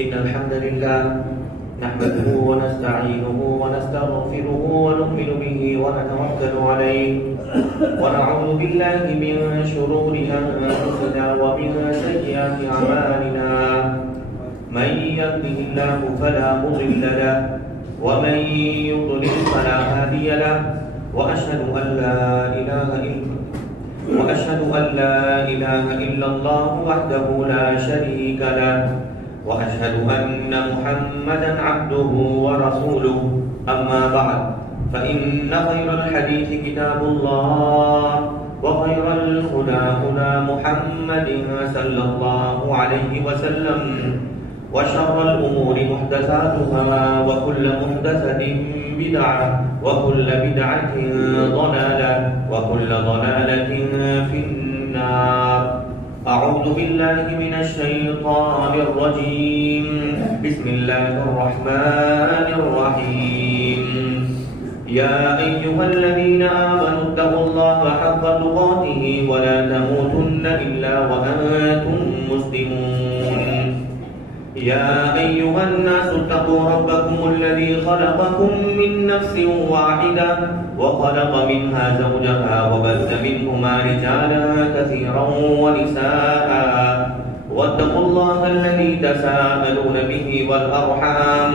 إن الحمد لله نحمده ونستعينه ونستغفره ونؤمن به ونتوكل عليه ونعوذ بالله من شرور أنفسنا ومن سيئات أعمالنا من يهده الله فلا مضل له ومن يضلل فلا هادي له وأشهد أن لا إله إلا الله وحده لا شريك له وأشهد أن محمدا عبده ورسوله أما بعد فإن خير الحديث كتاب الله وخير الهدى هدى محمد صلى الله عليه وسلم وشر الأمور محدثاتها وكل محدثة بدعة وكل بدعة ضلالة وكل ضلالة في النار. أعوذ بالله من الشيطان الرجيم. بسم الله الرحمن الرحيم. يا أيها الذين آمنوا اتقوا الله حق تقاته ولا تموتن إلا وأنتم مسلمون. يا أيها الناس اتقوا ربكم الذي خلقكم من نفس واحدة وخلق منها زوجها وبث منهما رجالا كثيرا ونساء واتقوا الله الذي تساءلون به والأرحام.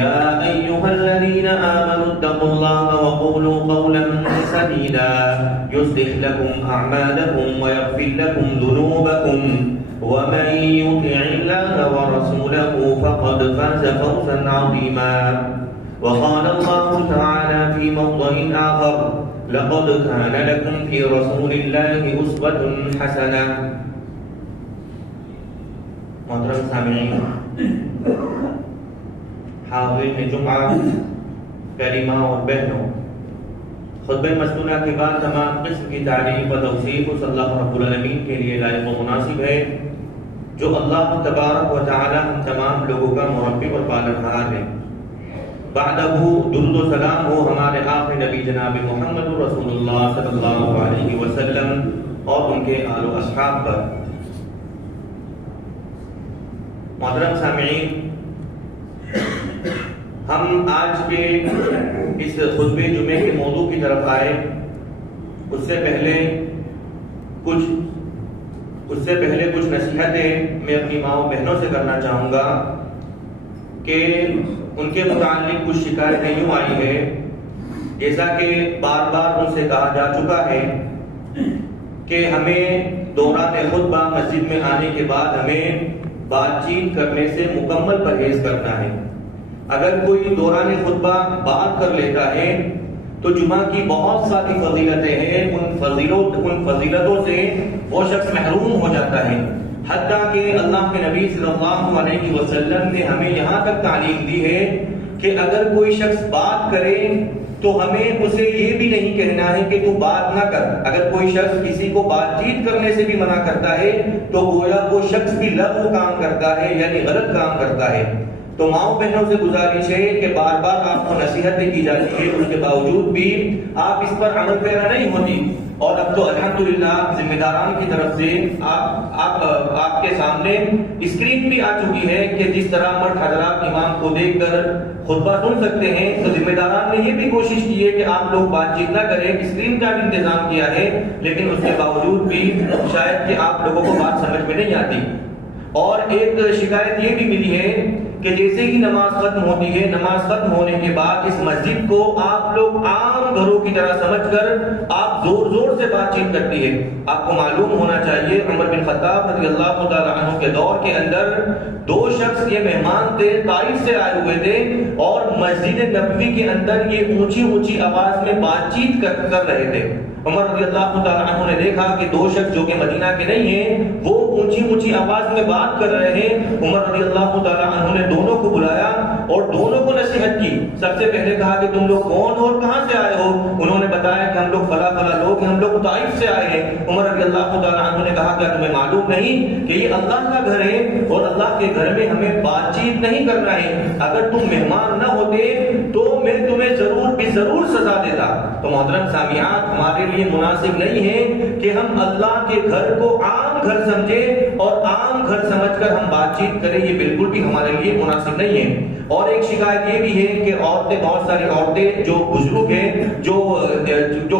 يا أيها الذين آمنوا اتقوا الله وقولوا قولا سديدا يصلح لكم أعمالكم ويغفر لكم ذنوبكم ومن يطع الله ورسوله فقد فاز فوزا عظيما. وقال الله تعالى في موضع آخر لقد كان لكم في رسول الله أسوة حسنة. محترم سامعین، حاضرین جمعہ، کریمہ اور بہنوں، خطبہ مسنونہ کے بعد تمام قسم کی تعریف و توصیف صلی اللہ رب العالمین کے لیے لائق و مناسب ہے، جو اللہ تبارک و تعالی ہم تمام لوگوں کا مربی اور پالنہار ہے۔ بعدہ درود و سلام ہو ہمارے آخری نبی جناب محمد رسول اللہ صلی اللہ علیہ وسلم اور ان کے آل و اصحاب پر۔ محترم سامعین، ہم آج کے اس خطبہ جمعے کے موضوع کی طرف آئے، اس سے پہلے کچھ نصیحتیں میں اپنی ماں و بہنوں سے کرنا چاہوں گا کہ ان کے متعلق کچھ شکایتیں یوں آئی ہے، جیسا کہ بار بار ان سے کہا جا چکا ہے کہ ہمیں دوران خطبہ مسجد میں آنے کے بعد ہمیں بات چیت کرنے سے مکمل پرہیز کرنا ہے۔ اگر کوئی دوران خطبہ بات کر لیتا ہے تو جمعہ کی بہت ساری فضیلتیں ہیں، ان فضیلتوں سے وہ شخص محروم ہو جاتا ہے۔ حتیٰ کہ اللہ کے نبی صلی اللہ علیہ وسلم نے ہمیں یہاں تک تعلیم دی ہے کہ اگر کوئی شخص بات کرے تو ہمیں اسے یہ بھی نہیں کہنا ہے کہ تو بات نہ کر۔ اگر کوئی شخص کسی کو بات چیت کرنے سے بھی منع کرتا ہے تو گویا وہ شخص بھی لغو کام کرتا ہے، یعنی غلط کام کرتا ہے۔ تو ماؤں بہنوں سے گزارش ہے کہ بار بار آپ کو نصیحتیں کی جاتی ہے، اس کے باوجود بھی آپ اس پر عمل پیرا نہیں ہوتی، اور اب تو الحمدللہ ذمہ داران کی طرف سے آپ کے سامنے اسکرین بھی آ چکی ہے کہ جس طرح مرد حضرات امام کو دیکھ کر خطبہ سن سکتے ہیں، تو ذمہ داران نے یہ بھی کوشش کی ہے کہ آپ لوگ بات چیت نہ کریں، اسکرین کا بھی انتظام کیا ہے، لیکن اس کے باوجود بھی شاید کہ آپ لوگوں کو بات سمجھ میں نہیں آتی۔ اور ایک شکایت یہ بھی ملی ہے کہ جیسے ہی نماز ختم ہوتی ہے، نماز ختم ہونے کے بعد اس مسجد کو آپ لوگ عام گھروں کی طرح سمجھ کر آپ زور زور سے بات چیت کرتی ہے۔ آپ کو معلوم ہونا چاہیے عمر بن خطاب رضی اللہ تعالیٰ عنہ کے دور کے اندر دو شخص یہ مہمان تھے، طائف سے آئے ہوئے تھے، اور مسجد نبوی کے اندر یہ اونچی اونچی آواز میں بات چیت کر رہے تھے۔ عمر رضی اللہ تعالیٰ عنہ نے دیکھا کہ دو شخص جو کہ مدینہ کے نہیں ہیں وہ اونچی اونچی آواز میں بات کر رہے ہیں۔ عمر رضی اللہ تعالیٰ عنہ نے دونوں کو بلایا اور دونوں کو نصیحت کی۔ سب سے پہلے کہا کہ تم لوگ کون اور کہاں سے آئے ہو؟ انہوں نے بتایا کہ ہم لوگ فلاں فلاں لوگ ہیں، ہم لوگ طائف سے آئے ہیں۔ عمر رضی اللہ تعالیٰ عنہ نے کہا کیا تمہیں معلوم نہیں کہ یہ اللہ کا گھر ہے اور اللہ کے گھر میں ہمیں بات چیت نہیں کرنا ہے؟ اگر تم مہمان نہ ہوتے تو میں تمہیں ضرور سزا دیتا۔ تو محترم سامعین، ہمارے لیے مناسب نہیں ہے کہ ہم اللہ کے گھر کو عام عام گھر سمجھے اور عام گھر سمجھ کر ہم بات چیت کریں، یہ بالکل بھی ہمارے لیے مناسب نہیں ہے۔ اور ایک شکایت یہ بھی ہے کہ عورتیں، بہت ساری عورتیں جو بزرگ ہیں، جو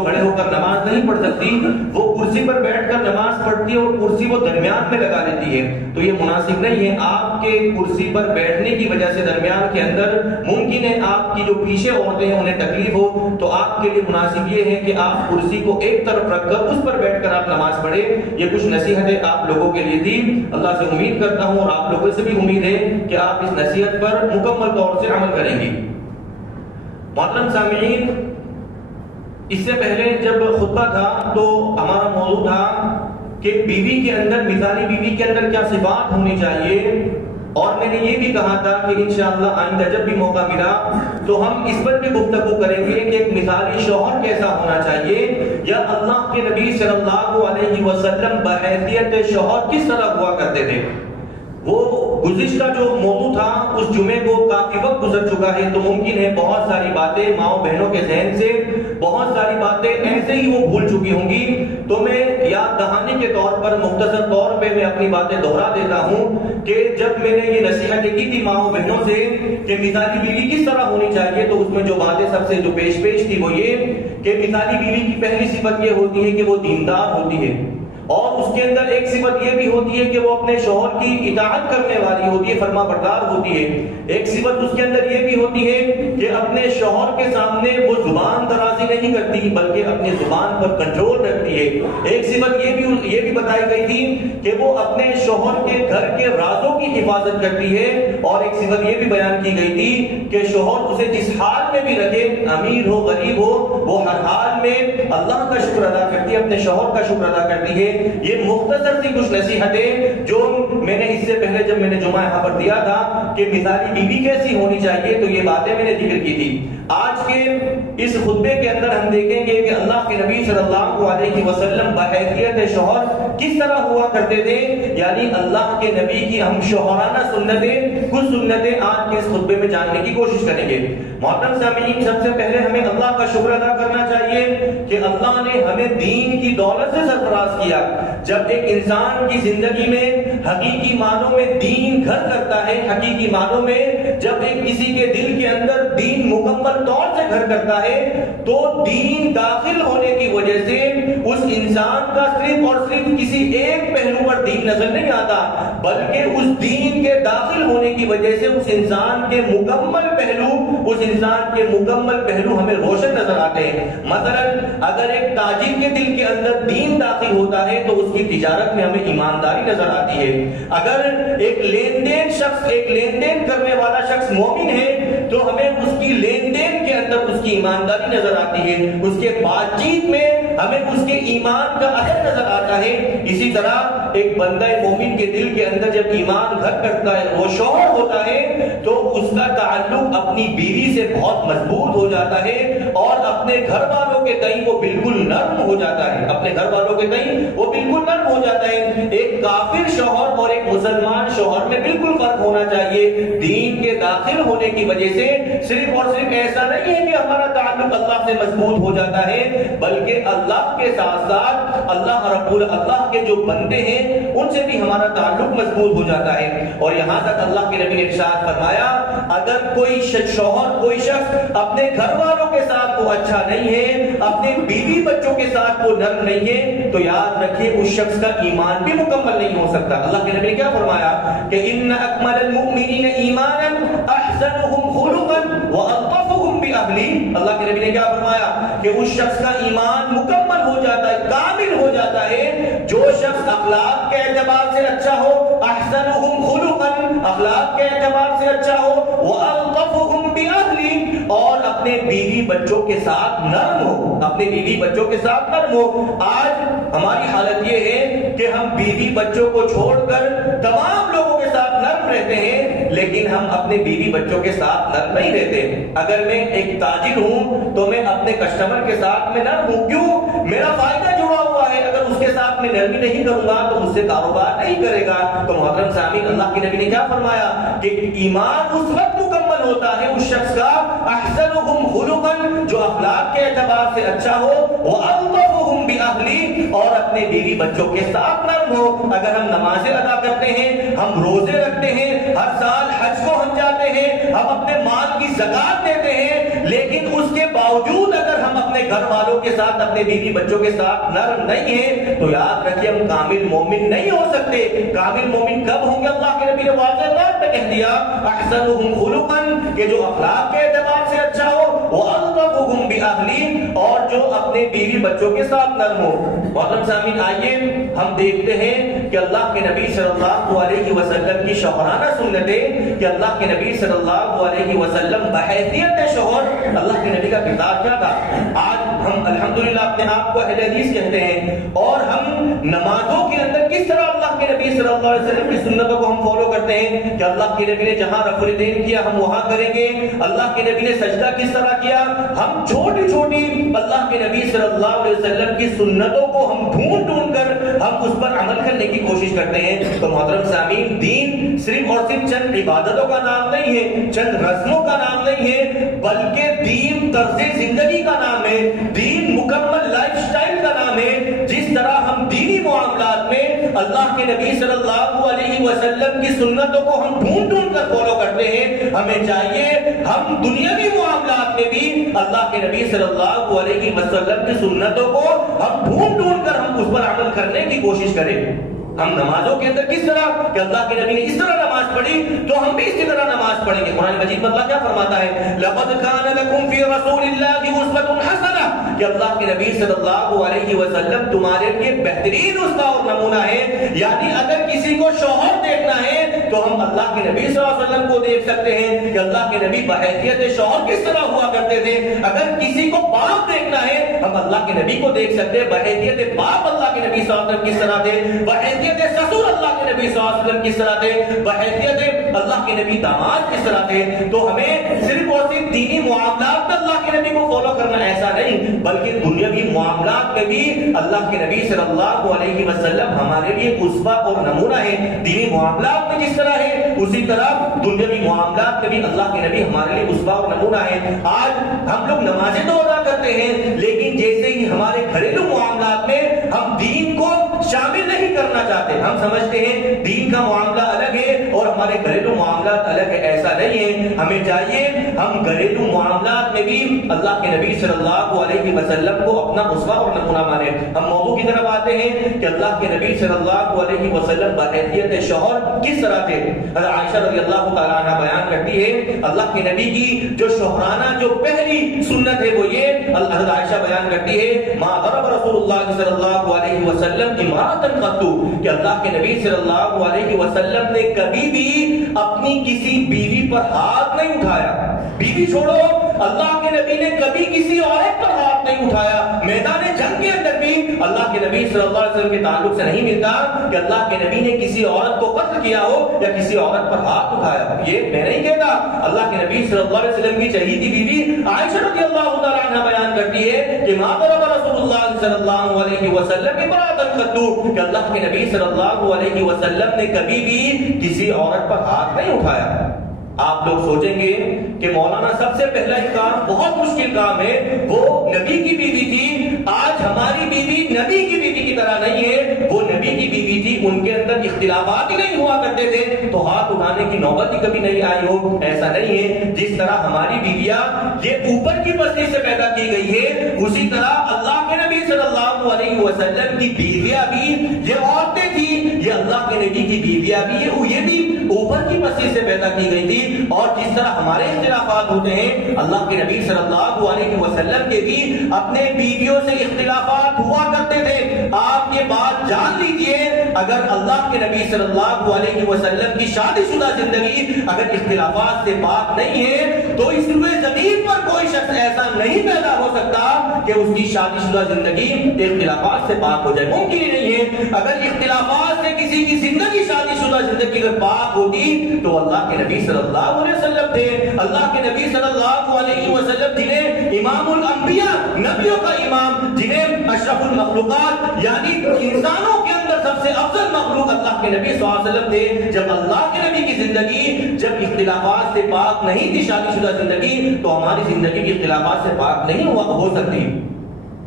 کھڑے ہو کر نماز نہیں پڑھ سکتی، وہ کرسی پر بیٹھ کر نماز پڑھتی ہے اور کرسی وہ درمیان میں لگا لیتی ہے، تو یہ مناسب نہیں ہے۔ آپ کے کرسی پر بیٹھنے کی وجہ سے درمیان کے اندر ممکن ہے آپ کی جو پیچھے عورتیں ہیں انہیں تکلیف ہو، تو آپ کے لیے مناسب یہ ہے کہ آپ کرسی کو ایک طرف رکھ کر اس پر بیٹھ کر آپ نماز پڑھیں۔ یہ کچھ نصیحتیں آپ لوگوں کے لیے تھی، اللہ سے امید کرتا ہوں اور آپ لوگوں سے بھی امید ہے کہ آپ اس نصیحت پر مکمل طور سے عمل کریں گے۔ محترم سامعین، اس سے پہلے جب خطبہ تھا تو ہمارا موضوع تھا کہ بیوی کے اندر، مثالی بیوی کے اندر کیا صفات ہونی چاہیے، اور میں نے یہ بھی کہا تھا کہ انشاءاللہ آئندہ جب بھی موقع ملا تو ہم اس پر بھی گفتگو کریں گے کہ ایک مثالی شوہر کیسا ہونا چاہیے، یا اللہ کے نبی صلی اللہ علیہ وسلم بحیثیت شوہر کس طرح ہوا کرتے تھے۔ وہ گزشتہ جو موضوع تھا اس جمعے کو کافی وقت گزر چکا ہے، تو ممکن ہے بہت ساری باتیں ماؤں بہنوں کے ذہن سے، بہت ساری باتیں ایسے ہی وہ بھول چکی ہوں گی، تو میں یاد دہانی کے طور پر مختصر طور پہ میں اپنی باتیں دہرا دیتا ہوں کہ جب میں نے یہ نصیحتیں کی تھی ماؤں بہنوں سے کہ مثالی بیوی کس طرح ہونی چاہیے، تو اس میں جو باتیں سب سے جو پیش تھی وہ یہ کہ مثالی بیوی کی پہلی صفت یہ ہوتی ہے کہ وہ دیندار ہوتی ہے، اور اس کے اندر ایک صفت یہ بھی ہوتی ہے کہ وہ اپنے شوہر کی اطاعت کرنے والی ہوتی ہے، فرما بردار ہوتی ہے۔ ایک صفت اس کے اندر یہ بھی ہوتی ہے کہ اپنے شوہر کے سامنے وہ زبان درازی نہیں کرتی بلکہ اپنی زبان پر کنٹرول رکھتی ہے۔ ایک صفت یہ بھی بتائی گئی تھی کہ وہ اپنے شوہر کے گھر کے رازوں کی حفاظت کرتی ہے، اور ایک صفت یہ بھی بیان کی گئی تھی کہ شوہر اسے جس حال میں بھی رکھے، امیر ہو غریب ہو، وہ ہر حال میں اللہ کا شکر ادا کرتی ہے، اپنے شوہر کا شکر ادا کرتی ہے۔ یہ مختصر سی کچھ نصیحتیں جو میں نے اس سے پہلے جب میں نے جمعہ یہاں پر دیا تھا کہ مثالی بیوی کیسی ہونی چاہیے، تو یہ باتیں میں نے ذکر کی تھی۔ آج کے اس خطبے کے اندر ہم دیکھیں گے کہ اللہ کے نبی صلی اللہ علیہ وسلم بحیثیت شوہر کس طرح ہوا کرتے تھے، یعنی اللہ کے نبی کی ہم شوہرانہ سنتیں، کچھ سنتیں آج کے اس خطبے میں جاننے کی کوشش کریں گے۔ محترم سامعین، سب سے پہلے ہمیں اللہ کا شکر ادا کرنا چاہیے کہ اللہ نے ہمیں دین کی دولت سے سرفراز کیا۔ جب ایک انسان کی زندگی میں حقیقی معنوں میں دین گھر کرتا ہے، حقیقی معنوں میں جب ایک کسی کے دل کے اندر دین مکمل طور سے گھر کرتا ہے، تو دین داخل ہونے کی وجہ سے اس انسان کا صرف اور صرف کسی ایک پہلو پر دین نظر نہیں آتا، بلکہ اس دین کے داخل ہونے کی وجہ سے اس انسان کے مکمل پہلو ہمیں روشن نظر آتے ہیں۔ مثلا اگر ایک تاجر کے دل کے اندر دین داخل ہوتا ہے تو اس کی تجارت میں ہمیں ایمانداری نظر آتی ہے۔ اگر ایک لین دین کرنے والا شخص مومن ہے تو ہمیں اس کی لین دین کے اندر اس کی ایمانداری نظر آتی ہے، اس کے بات چیت میں ہمیں اس کے ایمان کا اثر نظر آتا ہے۔ اسی طرح ایک بندہ مومن کے دل کے اندر جب ایمان گھر کرتا ہے، وہ شوہر ہوتا ہے، تو اس کا تعلق اپنی بیوی سے بہت مضبوط ہو جاتا ہے اور اپنے گھر والوں کے تئیں وہ بالکل نرم ہو جاتا ہے، ایک کافر شوہر اور ایک مسلمان شوہر میں بالکل فرق ہونا چاہیے۔ دین کے داخل ہونے کی وجہ سے صرف اور صرف ایسا نہیں ہے کہ ہمارا تعلق اللہ سے مضبوط ہو جاتا ہے، بلکہ اللہ کے ساتھ ساتھ اللہ کے جو بندے ہیں ان سے بھی ہمارا تعلق مضبوط ہو جاتا ہے۔ اور یہاں تک اللہ کے نبی نے ارشاد فرمایا، اگر کوئی شخص اپنے گھر والوں کے ساتھ وہ اچھا نہیں ہے، اپنے بیوی بچوں کے ساتھ وہ نرم نہیں ہے، تو یاد رکھیے اس شخص کا ایمان بھی مکمل نہیں ہو سکتا۔ اللہ کے نبی نے کیا فرمایا کہ ان اکمل المؤمنین ایمانا احسنهم خلقا والطفهم باهلی۔ اللہ کے نبی نے کیا فرمایا کہ اس شخص کا ایمان مکمل ہو جاتا ہے، کامل ہو جاتا ہے، جو شخص اخلاق کے اعتبار سے اچھا ہو، احسنهم خلقا اخلاق کے اعتبار سے اچھا ہو، والطفهم باهلی اور اپنے بیوی بچوں کے ساتھ نرم ہو، آج ہماری حالت یہ ہے کہ ہم بیوی بچوں کو چھوڑ کر تمام لوگوں کے ساتھ نرم رہتے ہیں، لیکن ہم اپنے بیوی بچوں کے ساتھ نرم نہیں رہتے۔ اگر میں ایک تاجر ہوں تو میں اپنے کسٹمر کے ساتھ میں نرم ہوں، کیوں؟ میرا فائدہ جڑا ہوا ہے، اگر اس کے ساتھ میں نرمی نہیں کروں گا تو مجھ سے کاروبار نہیں کرے گا۔ تو محترم سامعین، اللہ کے نبی نے کیا فرمایا کہ ایمان اس وقت مکمل ہوتا ہے اس شخص کا احسنہم خلقا، جو اخلاق کے اعتبار سے اچھا ہو، والطفہم باہلی، اور اپنے بیوی بچوں کے ساتھ نرم ہو۔ اگر ہم نمازیں ادا کرتے ہیں، ہم روزے رکھتے ہیں، ہر سال حج کو ہم جاتے ہیں، ہم اپنے مال کی زکات دیتے ہیں، لیکن اس کے باوجود اگر ہم اپنے گھر والوں کے ساتھ، اپنے بیوی بچوں کے ساتھ نرم نہیں ہیں، تو یاد رکھیے ہم کامل مومن نہیں ہو سکتے۔ کامل مومن کب ہوں گے؟ اللہ کے نبی نے واضح طور پہ کہہ دیا احسنہم خلقا، کہ جو اخلاق کے اعتبار سے اچھا ہو، والطفہم باہلی، اور جو اپنے بیوی بچوں کے ساتھ نرم ہو۔ محترم سامعین، آئیے ہم دیکھتے ہیں کہ اللہ کے نبی صلی اللہ علیہ وسلم کی شوہرانہ سنتیں، کہ اللہ کے نبی صلی اللہ علیہ وسلم بحیثیت شوہر اللہ کے نبی کا کردار کیا تھا۔ آج ہم الحمدللہ اپنے آپ کو اہل حدیث کہتے ہیں، اور ہم نمازوں کے اندر کس طرح اللہ کے نبی صلی اللہ علیہ وسلم کی سنتوں کو ہم فالو کرتے ہیں، کہ اللہ کے نبی نے جہاں رفع الیدین کیا ہم وہاں کریں گے، اللہ کے نبی نے سجدہ کس طرح کیا، ہم چھوٹی چھوٹی اللہ کے نبی صلی اللہ علیہ وسلم کی سنتوں کو ہم ڈھونڈ کر ہم اس پر عمل کرنے کی کوشش کرتے ہیں۔ تو محترم سامعین، دین صرف اور صرف چند عبادتوں کا نام نہیں ہے، چند رسموں کا نام نہیں ہے، بلکہ دین طرز زندگی کا نام ہے، دین مکمل لائف سٹائل کا نام ہے۔ جس طرح ہم دینی معاملات میں اللہ کے نبی صلی اللہ علیہ وسلم کی سنتوں کو ہم ڈھونڈ کر فالو کرتے ہیں، ہمیں چاہیے ہم دنیاوی معاملات میں بھی اللہ کے نبی صلی اللہ علیہ وسلم کی سنتوں کو ہم ڈھونڈ کر ہم اس پر عمل کرنے کی کوشش کریں۔ ہم نمازوں کے اندر کس طرح، کہ اللہ کے نبی نے اس طرح نماز پڑھی تو ہم بھی اسی طرح نماز پڑھیں گے۔ قرآن مجید میں اللہ کیا فرماتا ہے؟ لَقَدْ كَانَ لَكُمْ فِي رَسُولِ اللَّهِ أُسْوَةٌ حَسَنَةٌ، کہ اللہ کے نبی صلی اللہ علیہ وسلم تمہارے لیے بہترین اسوہ اور نمونہ ہے۔ یعنی اگر کسی کو شوہر دیکھنا ہے تو ہم اللہ کے نبی صلی اللہ علیہ وسلم کو دیکھ سکتے ہیں کہ اللہ کے نبی بحیثیت شوہر کس طرح ہوا کرتے تھے۔ اگر کسی کو باپ دیکھنا ہے ہم اللہ کے نبی کو دیکھ سکتے ہیں، بحیثیت باپ اللہ کے نبی صلی اللہ علیہ وسلم کس طرح تھے، بحیثیت سسر اللہ کے نبی صلی اللہ علیہ وسلم کس طرح تھے، بحیثیت اللہ کے نبی داماد کس طرح تھے۔ تو ہمیں صرف اور صرف دینی معاملات میں اللہ کے نبی کو فالو کرنا ایسا نہیں، بلکہ دنیاوی معاملات میں بھی اللہ کے نبی صلی اللہ علیہ وسلم ہمارے لیے اسوہ اور نمونہ ہے۔ دینی معاملات میں جس طرح ہے اسی طرح دنیاوی معاملات میں بھی اللہ کے نبی ہمارے لیے اسوہ اور نمونہ ہے۔ آج ہم لوگ نمازیں تو ادا کرتے ہیں، لیکن جیسے ہی ہمارے گھریلو معاملات میں ہم دین کو شامل نہیں کرنا چاہتے، ہم سمجھتے ہیں دین کا معاملہ الگ ہے اور ہمارے گھریلو معاملات الگ ہے، ایسا نہیں ہے۔ ہمیں چاہیے ہم گھریلو معاملات میں بھی اللہ کے نبی صلی اللہ علیہ وسلم کو اپنا اسوہ اور نمونہ مانیں۔ ہم موضوع کی طرف آتے ہیں کہ اللہ کے نبی صلی اللہ علیہ وسلم بحیثیت شوہر کس طرح تھے۔ حضرت عائشہ رضی اللہ تعالیٰ عنہ بیان کرتی ہے اللہ کے نبی کی جو شوہرانہ جو پہلی سنت ہے وہ یہ، حضرت عائشہ بیان کرتی ہے ما ضرب رسول اللہ صلی اللہ علیہ وسلم امرأة قط، کہ اللہ کے نبی صلی اللہ علیہ وسلم نے کبھی بھی اپنی کسی بیوی پر ہاتھ نہیں اٹھایا۔ بیوی چھوڑو، اللہ کے نبی نے کبھی کسی عورت پر ہاتھ نہیں اٹھایا۔ میدان جنگ کے اندر بھی اللہ کے نبی صلی اللہ علیہ وسلم کے تعلق سے نہیں ملتا کہ اللہ کے نبی نے کسی عورت کو قتل کیا ہو یا کسی عورت پر ہاتھ اٹھایا۔ یہ میں نہیں کہتا، اللہ کے نبی صلی اللہ علیہ وسلم کی چہیتی بیوی عائشہ رضی اللہ تعالیٰ عنہ بیان کرتی ہے کہ ما ضرب رسول اللہ صلی اللہ علیہ وسلم امرأة قط، کہ اللہ کے نبی صلی اللہ علیہ وسلم نے کبھی بھی کسی عورت پر ہاتھ نہیں اٹھایا۔ آپ لوگ سوچیں گے کہ مولانا سب سے پہلا ہی کام بہت مشکل کام ہے، وہ نبی کی بیوی تھی۔ آج ہماری بیوی نبی کی بیوی کی طرح نہیں ہے، وہ نبی کی بیوی تھی، ان کے اندر اختلافات ہی نہیں ہوا کرتے تھے تو ہاتھ اٹھانے کی نوبت ہی کبھی نہیں آئی ہو، ایسا نہیں ہے۔ جس طرح ہماری بیویاں یہ اوپر کی بستی سے پیدا کی گئی ہے، اسی طرح اللہ کے نبی صلی اللہ علیہ وسلم کی بیویاں بھی یہ عورتیں تھیں، یہ اللہ کے نبی کی بیویاں بھی یہ بھی اوپر کی بستی سے پیدا کی گئی تھی۔ اور جس طرح ہمارے اختلافات ہوتے ہیں، اللہ کے نبی صلی اللہ علیہ وسلم کے بھی اپنے بیویوں سے اختلافات ہوا کرتے تھے۔ آپ یہ بات جان لیجئے، اگر اللہ کے نبی صلی اللہ علیہ وسلم کی شادی شدہ زندگی اگر اختلافات سے پاک نہیں ہے تو اس روئے زمین پر کوئی شخص ایسا نہیں پیدا ہو سکتا کہ اس کی شادی شدہ زندگی اختلافات سے پاک ہو جائے، ممکن ہی نہیں ہے۔ اگر اختلافات سے کسی کی زندگی شادی شدہ زندگی اگر پاک ہوتی تو اللہ کے نبی صلی اللہ علیہ وسلم تھے۔ اللہ کے نبی صلی اللہ علیہ وسلم جنہیں امام الانبیاء، نبیوں کا امام، جنہیں اشرف المخلوقات یعنی انسانوں کے اندر سب سے افضل مخلوق اللہ کے نبی صلی اللہ علیہ وسلم تھے. جب اللہ کے نبی کی زندگی جب اختلافات سے پاک نہیں تھی، شادی شدہ زندگی، تو ہماری زندگی بھی اختلافات سے پاک نہیں ہو سکتی.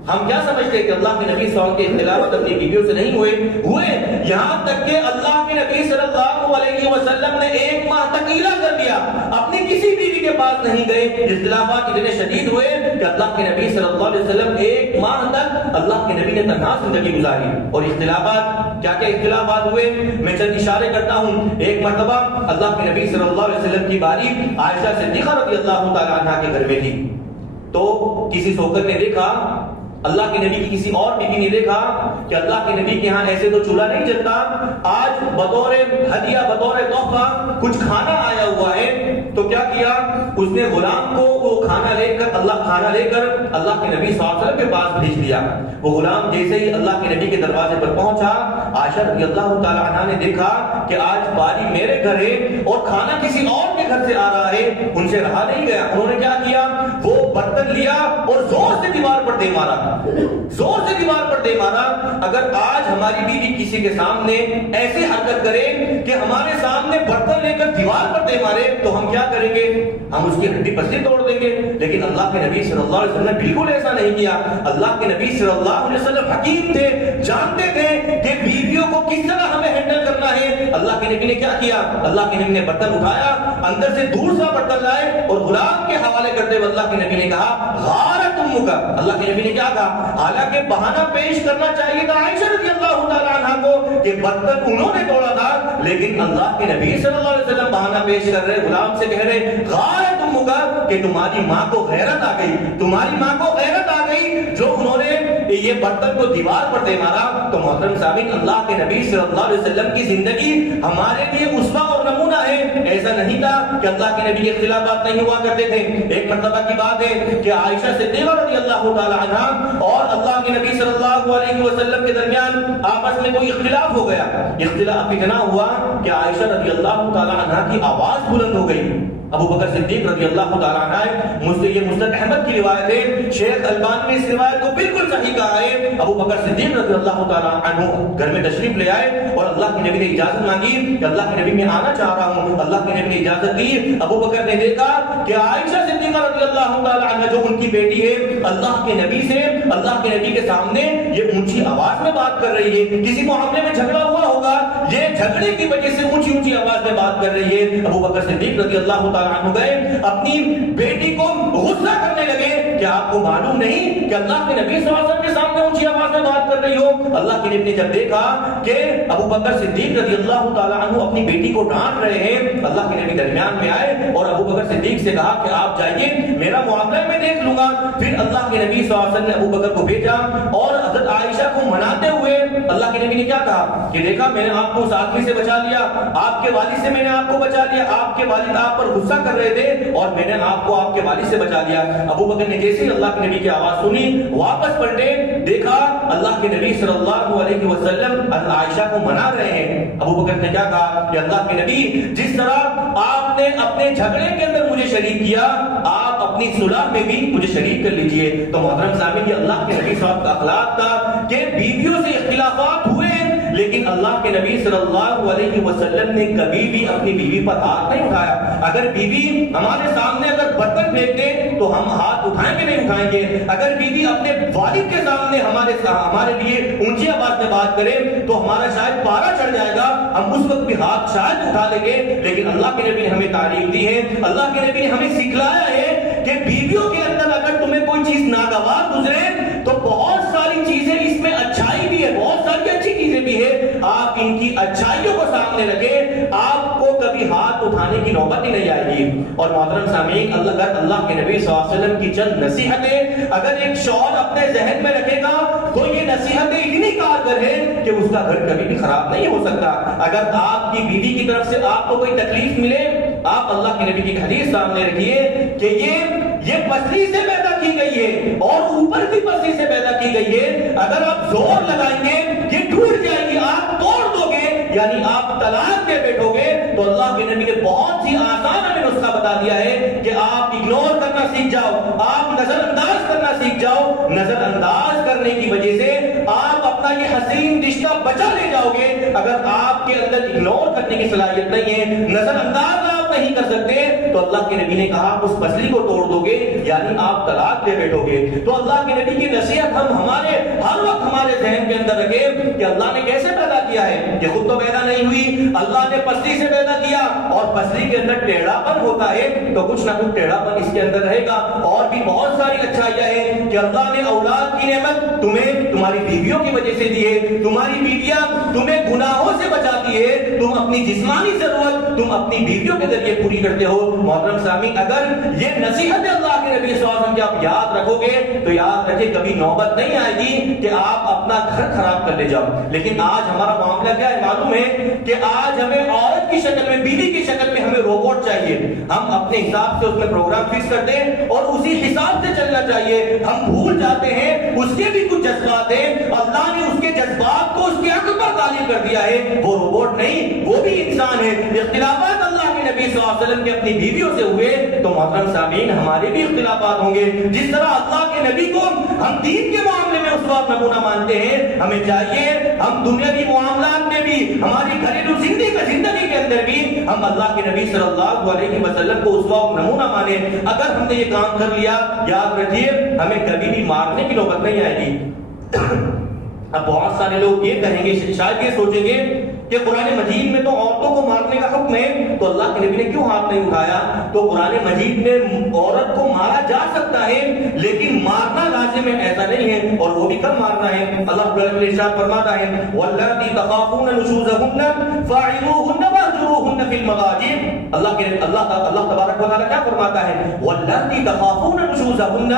ہم کیا سمجھتے ہیں کہ اللہ کے نبی صلی اللہ علیہ وسلم کے اختلافات اپنی بیویوں سے نہیں ہوئے یہاں تک کہ اللہ کے نبی صلی اللہ علیہ وسلم نے 1 ماہ تک ایلا کر دیا، اپنی کسی بیوی کے پاس نہیں گئے. اختلافات اتنے شدید ہوئے کہ اللہ کے نبی صلی اللہ علیہ وسلم 1 ماہ تک اللہ کے نبی نے تنہا زندگی گزاری. اور اختلافات کیا اختلافات ہوئے میں چند اشارے کرتا ہوں. ایک مرتبہ اللہ کے نبی صلی اللہ علیہ وسلم کی باری عائشہ صدیقہ رضی اللہ تعالی عنہا کے گھر میں تھی. تو کسی شوکر نے دیکھا، اللہ کے نبی کی کسی اور بیوی نے دیکھا کہ اللہ کے نبی کے ہاں ایسے تو چولہا نہیں جلتا، آج بطور ہدیہ بطور تحفہ کچھ کھانا آیا ہوا ہے. تو کیا کیا، اس نے غلام کو وہ کھانا لے کر اللہ کے نبی صلی اللہ علیہ وسلم کے پاس بھیج دیا. وہ غلام جیسے ہی اللہ کے نبی کے دروازے پر پہنچا، عائشہ رضی اللہ تعالی عنہا نے دیکھا کہ آج باری میرے گھر ہے اور کھانا کسی اور کے گھر سے آ رہا ہے. ان سے رہا نہیں گیا، انہوں نے کیا کیا، وہ برتن لیا اور زور سے دیوار پر دے مارا، زور سے دیوار پر دے مارا. اگر آج ہماری بیوی کسی کے سامنے ایسی حرکت کرے کہ ہمارے سامنے برتن لے کر دیوار پر دے مارے تو ہم کیا کریں گے، ہم اس کی ہڈی پسلی توڑ دیں گے. لیکن اللہ کے نبی صلی اللہ علیہ وسلم نے بالکل ایسا نہیں کیا. اللہ کے نبی صلی اللہ علیہ وسلم حکیم تھے، جانتے تھے کہ بیویوں کو کس طرح ہمیں ہینڈل کرنا ہے. اللہ کے نبی نے کیا کیا، اللہ کے نبی نے برتن اٹھایا، اندر سے دوسرا برتن لائے اور غلام کے حوالے کرتے ہوئے اللہ کے نبی نے کہا غارت امک. اللہ کے نبی نے کیا کہا، حالانکہ بہانہ پیش کرنا چاہیے تھا عائشہ رضی اللہ تعالی عنہا کو کہ برتن انہوں نے توڑا تھا، لیکن اللہ کے نبی صلی اللہ علیہ وسلم بہانہ پیش کر رہے، غلام سے کہہ رہے غارت امک کہ تمہاری ماں کو غیرت آ گئی، تمہاری ماں کو غیرت آ گئی جو انہوں نے یہ برتن کو دیوار پر دے مارا. تو محترم سامعین، اللہ کے نبی صلی اللہ علیہ وسلم کی زندگی ہمارے لیے اسوہ اور نمونہ ہے. ایسا نہیں تھا کہ اللہ کے نبی کے اختلافات نہیں ہوا کرتے تھے. ایک مرتبہ کی بات ہے کہ عائشہ صدیقہ رضی اللہ تعالی عنہا اور اللہ کے نبی صلی اللہ علیہ وسلم کے درمیان آپس میں کوئی اختلاف ہو گیا. اختلاف اتنا ہوا کہ عائشہ رضی اللہ تعالی عنہا کی آواز بلند ہو گئی. ابو بکر صدیق رضی اللہ تعالی عنہ، یہ مسند احمد کی روایت ہے، شیخ البانی نے اس روایت کو بالکل صحیح کہا ہے. ابو بکر صدیق رضی اللہ تعالی عنہ گھر میں تشریف لے آئے اور اللہ کے نبی نے اجازت مانگی کہ اللہ کے نبی میں آنا چاہ رہا ہوں. اللہ کے نبی نے اجازت دی. ابو بکر نے دیکھا کہ عائشہ صدیقہ رضی اللہ تعالی عنہ جو ان کی بیٹی ہے، اللہ کے نبی سے اللہ کے نبی کے سامنے یہ اونچی آواز میں بات کر رہی ہے. کسی معاملے میں جھگڑا ہوا ہوگا، یہ جھگڑے کی وجہ سے اونچی اونچی آواز میں بات کر رہی ہے. ابو بکر صدیق رضی اللہ عنہ گئے، اپنی بیٹی کو غصہ کرنے لگے کہ آپ کو معلوم نہیں کہ اللہ کے نبی صلی اللہ علیہ وسلم کے سامنے اونچی آواز میں بات کر رہی ہو. اللہ کے نبی نے جب دیکھا کہ ابو بکر صدیق رضی اللہ تعالی عنہ اپنی بیٹی کو ڈانٹ رہے ہیں، اللہ کے نبی درمیان میں آئے اور ابو بکر صدیق سے کہا کہ آپ جائیے، میرا معاملہ میں دیکھ لوں گا. پھر اللہ کے نبی صلی اللہ علیہ وسلم نے ابو بکر کو بھیجا اور حضرت عائشہ کو مناتے ہوئے اللہ کے نبی نے کیا کہا کہ دیکھا میں نے آپ کو اس آدمی سے بچا لیا، آپ کے والد سے میں نے آپ کو بچا لیا، آپ کے والد آپ پر غصہ کر رہے تھے اور میں نے آپ کو آپ کے والد سے بچا لیا. ابو بکر نے جیسے ہی اللہ کے نبی کی آواز سنی واپس پلٹے، دیکھا اللہ کے نبی صلی اللہ علیہ وسلم عائشہ کو منا رہے ہیں. ابو بکر نے کیا کہا کہ اللہ کے نبی جس طرح آپ نے اپنے جھگڑے کے اندر مجھے شریک کیا، آپ اپنی صلح میں بھی مجھے شریک کر لیجئے. تو محترم سامعین، یہ اللہ کے نبی صاحب کا اخلاق تھا کہ بیویوں سے اختلافات ہوئے لیکن اللہ کے نبی صلی اللہ علیہ وسلم نے کبھی بھی اپنی بیوی پر ہاتھ نہیں اٹھایا. اگر بیوی ہمارے سامنے اگر برتن پھینک دے تو ہم ہاتھ اٹھائیں گے نہیں اٹھائیں گے. اگر بیوی اپنے والد کے سامنے ہمارے لیے اونچی آواز میں بات کرے تو ہمارا شاید پارا چڑھ جائے گا، ہم اس وقت بھی ہاتھ شاید اٹھا لیں گے. لیکن اللہ کے نبی نے ہمیں تعلیم دی ہے، اللہ کے نبی نے ہمیں سکھلایا ہے کہ بیویوں کے اندر اگر تمہیں کوئی چیز ناگوار گزرے تو بہت ساری چیزیں اس میں اچھائی بھی ہے، بہت ساری اچھی چیزیں بھی ہے، آپ ان کی اچھائیوں کو سامنے رکھیں، آپ کو کبھی ہاتھ اٹھانے کی نوبت ہی نہیں آئے گی. اور محترم سامعین، اللہ کے نبی صلی اللہ علیہ وسلم کی چند نصیحتیں اگر ایک شوہر اپنے ذہن میں رکھے گا تو یہ نصیحتیں اتنی کارگر ہیں کہ اس کا گھر کبھی بھی خراب نہیں ہو سکتا. اگر آپ کی بیوی کی طرف سے آپ کو کوئی تکلیف ملے، آپ اللہ کے نبی کی حدیث سامنے رکھیے کہ یہ پسلی سے پیدا کی گئی ہے اور اوپر کی پسلی سے پیدا کی گئی ہے، اگر آپ زور لگائیں گے یہ ٹوٹ جائے گی، آپ توڑ دو گے، یعنی آپ طلاق دے بیٹھو گے. تو اللہ کے نبی نے بہت سی آسان ہمیں نسخہ بتا دیا ہے کہ آپ اگنور کرنا سیکھ جاؤ، آپ نظر انداز کرنا سیکھ جاؤ. نظر انداز کرنے کی وجہ سے آپ اپنا کا یہ حسین رشتہ بچا لے جاؤ گے، اگر آپ کے اندر اگنور کرنے کی صلاحیت نہیں ہے، نظر انداز آپ نہیں کر سکتے، تو اللہ کے نبی نے کہا اس پسلی کو توڑ دو گے، یعنی آپ طلاق دے بیٹھو گے۔ تو اللہ کے نبی کی نصیحت ہم ہمارے ہر وقت ہمارے ذہن کے اندر رکھے کہ اللہ نے کیسے پیدا کیا ہے، یہ خود تو پیدا نہیں ہوئی، اللہ نے پسلی سے پیدا کیا، اور پسلی کے اندر ٹیڑھا پن ہوتا ہے تو کچھ نہ کچھ ٹیڑھا پن اس کے اندر رہے گا۔ اور بھی بہت ساری اچھائیاں ہیں کہ اللہ نے اولاد کی نعمت تمہیں تمہاری بیویوں کی وجہ سے دی ہے، تمہاری بیویاں تمہیں گناہوں سے بچاتی ہے، تم اپنی جسمانی ضرورت تم اپنی بیویوں کے ذریعے پوری کرتے ہو۔ محترم سامعین، اگر یہ نصیحت اللہ کے نبی صلی اللہ علیہ وسلم کی آپ یاد رکھو گے تو یاد رکھیں کبھی نوبت نہیں آئے گی کہ آپ اپنا گھر خراب کر لے جاؤ۔ لیکن آج ہمارا معاملہ کیا ہے معلوم ہے کہ آج ہمیں عورت کی شکل میں، بیوی کی شکل میں ہمیں روبوٹ چاہیے، ہم اپنے حساب سے اس میں پروگرام فکس کر دیں اور اسی حساب سے چلنا چاہیے۔ ہم بھول جاتے ہیں اس کے بھی کچھ جذبات ہیں، اللہ نے اس کے جذبات کو اس کے عقل پر تعلیم کر دیا ہے، وہ روبوٹ نہیں، وہ بھی انسان ہے۔ اختلافات اللہ کے نبی صلی اللہ علیہ وسلم کے اپنی بیویوں سے ہوئے تو محترم سامعین ہمارے بھی اختلافات ہوں گے۔ جس طرح اللہ کے نبی کو ہم دین کے معاملے میں اسوہ نمونہ مانتے ہیں، ہمیں چاہیے ہم دنیاوی معاملات میں بھی، ہماری گھریلو زندگی کے اندر بھی ہم اللہ کے نبی صلی اللہ علیہ وسلم کو اسوہ نمونہ مانے۔ اگر ہم نے یہ کام کر لیا، یاد رکھیے ہمیں کبھی بھی مارنے کی نوبت نہیں آئے گی۔ اب بہت سارے لوگ یہ کہیں گے، شاید یہ سوچیں گے کہ قرآن مجید میں تو عورتوں کو مارنے کا حکم ہے، تو اللہ کے نبی نے کیوں ہاتھ نہیں اٹھایا؟ تو قرآن مجید میں عورت کو مارا جا سکتا ہے لیکن مارنا لازم ہے ایسا نہیں ہے، اور وہ بھی کب مارنا ہے؟ اللہ تعالیٰ ارشاد فرماتا ہے واللاتی تخافون نشوزهن فاعظوهن واهجروهن فی المضاجع۔ اللہ تبارک و تعالیٰ کیا فرماتا ہے؟ واللاتی تخافون نشوزهن،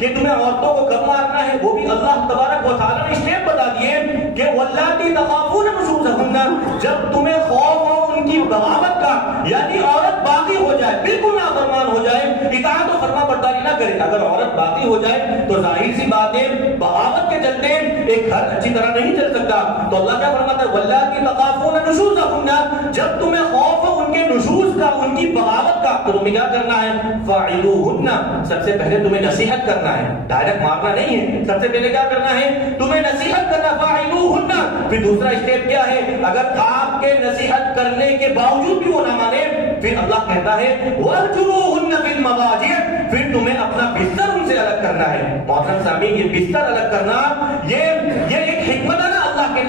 کہ تمہیں عورتوں کو کب مارنا ہے وہ بھی اللہ تبارک و تعالیٰ نے اسٹیپ بتا دیے کہ واللاتی تخافون نشوزهن، جب تمہیں خوف ہو ان کی بغاوت کا، یعنی عورت باغی ہو جائے، بالکل نافرمان ہو جائے، اطاعت و فرما برداری نہ کرے۔ اگر عورت باغی ہو جائے تو ظاہر سی بات ہے بغاوت کے چلتے ایک گھر اچھی طرح نہیں چل سکتا۔ تو اللہ کیا فرماتا ہے واللاتی تخافون نشوزهن، جب تمہیں خوف ہو ان کے نشوز کا، ان کی بغاوت کا، تو تمہیں کیا کرنا ہے؟ فاعظوهن، سب سے پہلے تمہیں نصیحت کرنا ہے، ڈائریکٹ مارنا نہیں ہے، سب سے پہلے کیا کرنا ہے؟ تمہیں نصیحت کرنا، فاعظوهن۔ پھر دوسرا اسٹیپ کیا ہے؟ اگر آپ کے نصیحت کرنے کے باوجود بھی وہ نہ مانے، پھر اللہ کہتا ہے وَاهْجُرُوهُنَّ فِي الْمَضَاجِعِ، پھر تمہیں اپنا بستر ان سے الگ کرنا ہے۔ محترم سامعین، یہ بستر الگ کرنا یہ ایک حکمت ہے نا،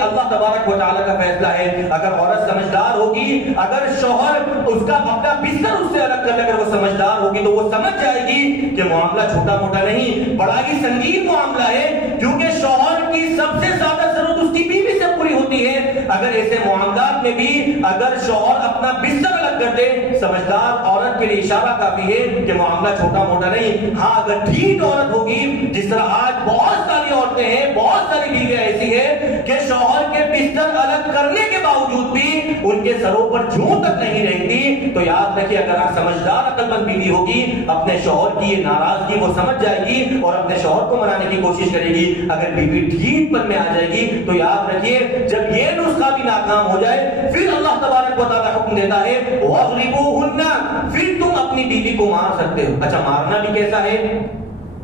اللہ تبارک و تعالیٰ کا فیصلہ ہے۔ اگر عورت سمجھدار ہوگی، اگر شوہر اس کا اپنا بستر اس سے الگ کرنے، اگر وہ سمجھدار ہوگی تو وہ سمجھ جائے گی کہ معاملہ چھوٹا موٹا نہیں، بڑا ہی سنگین معاملہ ہے، کیونکہ شوہر کی سب سے زیادہ ضرورت اس کی بیوی سے پوری ہوتی ہے۔ اگر ایسے معاملات میں بھی اگر شوہر اپنا بستر الگ کر دے، سمجھدار عورت کے لیے اشارہ کافی ہے کہ معاملہ چھوٹا موٹا نہیں۔ ہاں اگر ٹھیک عورت ہوگی، جس طرح آج بہت ساری عورتیں ہیں، بہت ساری بیویاں ایسی ہیں کہ شوہر کے بستر الگ کرنے کے باوجود بھی ان کے سروں پر جوں تک نہیں رہتی، تو یاد رکھیے اگر آپ سمجھدار عقل مند بیوی ہوگی، اپنے شوہر کی یہ ناراضگی وہ سمجھ جائے گی اور اپنے شوہر کو منانے کی کوشش کرے گی۔ اگر بیوی ٹھیک پن میں آ جائے گی تو یاد رکھیے جب یہ نسخہ بھی ناکام ہو جائے، پھر اللہ تبارک و تعالیٰ حکم دیتا ہے وَاضْرِبُوهُنَّ، پھر تم اپنی بیوی کو مار سکتے ہو۔ اچھا مارنا بھی کیسا ہے؟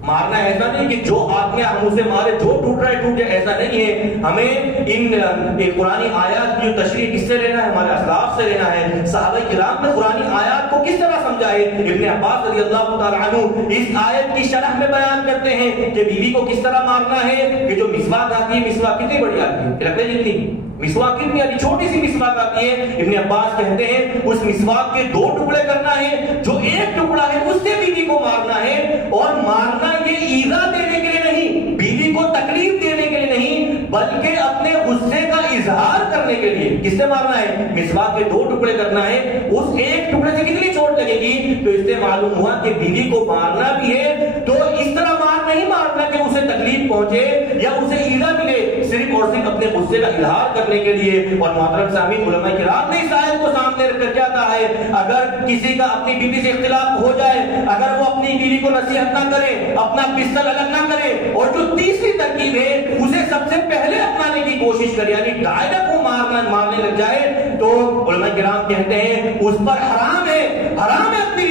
مارنا ایسا نہیں کہ جو آدمی ہم اسے مارے، جو ٹوٹ رہا ہے ٹوٹ جائے، ایسا نہیں ہے۔ ہمیں ان قرآنی آیات کی تشریح کس سے لینا ہے؟ ہمارے اسلاف سے لینا ہے۔ صحابہ کرام نے قرآنی آیات کو کس طرح سمجھا ہے؟ ابن عباس رضی اللہ تعالیٰ عنہ اس آیت کی شرح میں بیان کرتے ہیں کہ بیوی کو کس طرح مارنا ہے۔ کہ جو مسواک آتی ہے، مسواک کتنی بڑی آتی ہے؟ لگتا ہے جتنی مسواک کتنی آتی؟ چھوٹی سی مسواک آتی ہے۔ ابن عباس کہتے ہیں اس مسواک کے 2 ٹکڑے کرنا ہے، جو ایک ٹکڑا ہے اس سے بیوی کو مارنا ہے، اور مارنا یہ ایذا دینے کے لیے نہیں، بیوی کو تکلیف دینے کے لیے نہیں، بلکہ اپنے غصے کا اظہار کرنے کے لیے۔ کس سے مارنا ہے؟ مسواک کے 2 ٹکڑے کرنا ہے، اس ایک ٹکڑے سے کتنی چوٹ لگے گی؟ تو اس سے معلوم ہوا کہ بیوی کو مارنا بھی ہے تو اس طرح مار نہیں مارنا کہ اسے تکلیف پہنچے یا اسے ایذا ملے، صرف اور صرف اپنے غصے کا اظہار کرنے کے لیے۔ اور محترم سامعین، علماء کرام نے اس آیت کو سامنے رکھ کر کیا کہا ہے؟ اگر کسی کا اپنی بیوی سے اختلاف ہو جائے، اگر وہ اپنی بیوی کو نصیحت نہ کرے، اپنا بستر الگ نہ کرے، اور جو تیسری ترکیب ہے اسے سب سے پہلے اپنانے کی کوشش کرے، یعنی ڈائریکٹ وہ مارنے لگ جائے، تو علماء کرام کہتے ہیں اس پر حرام ہے اپنی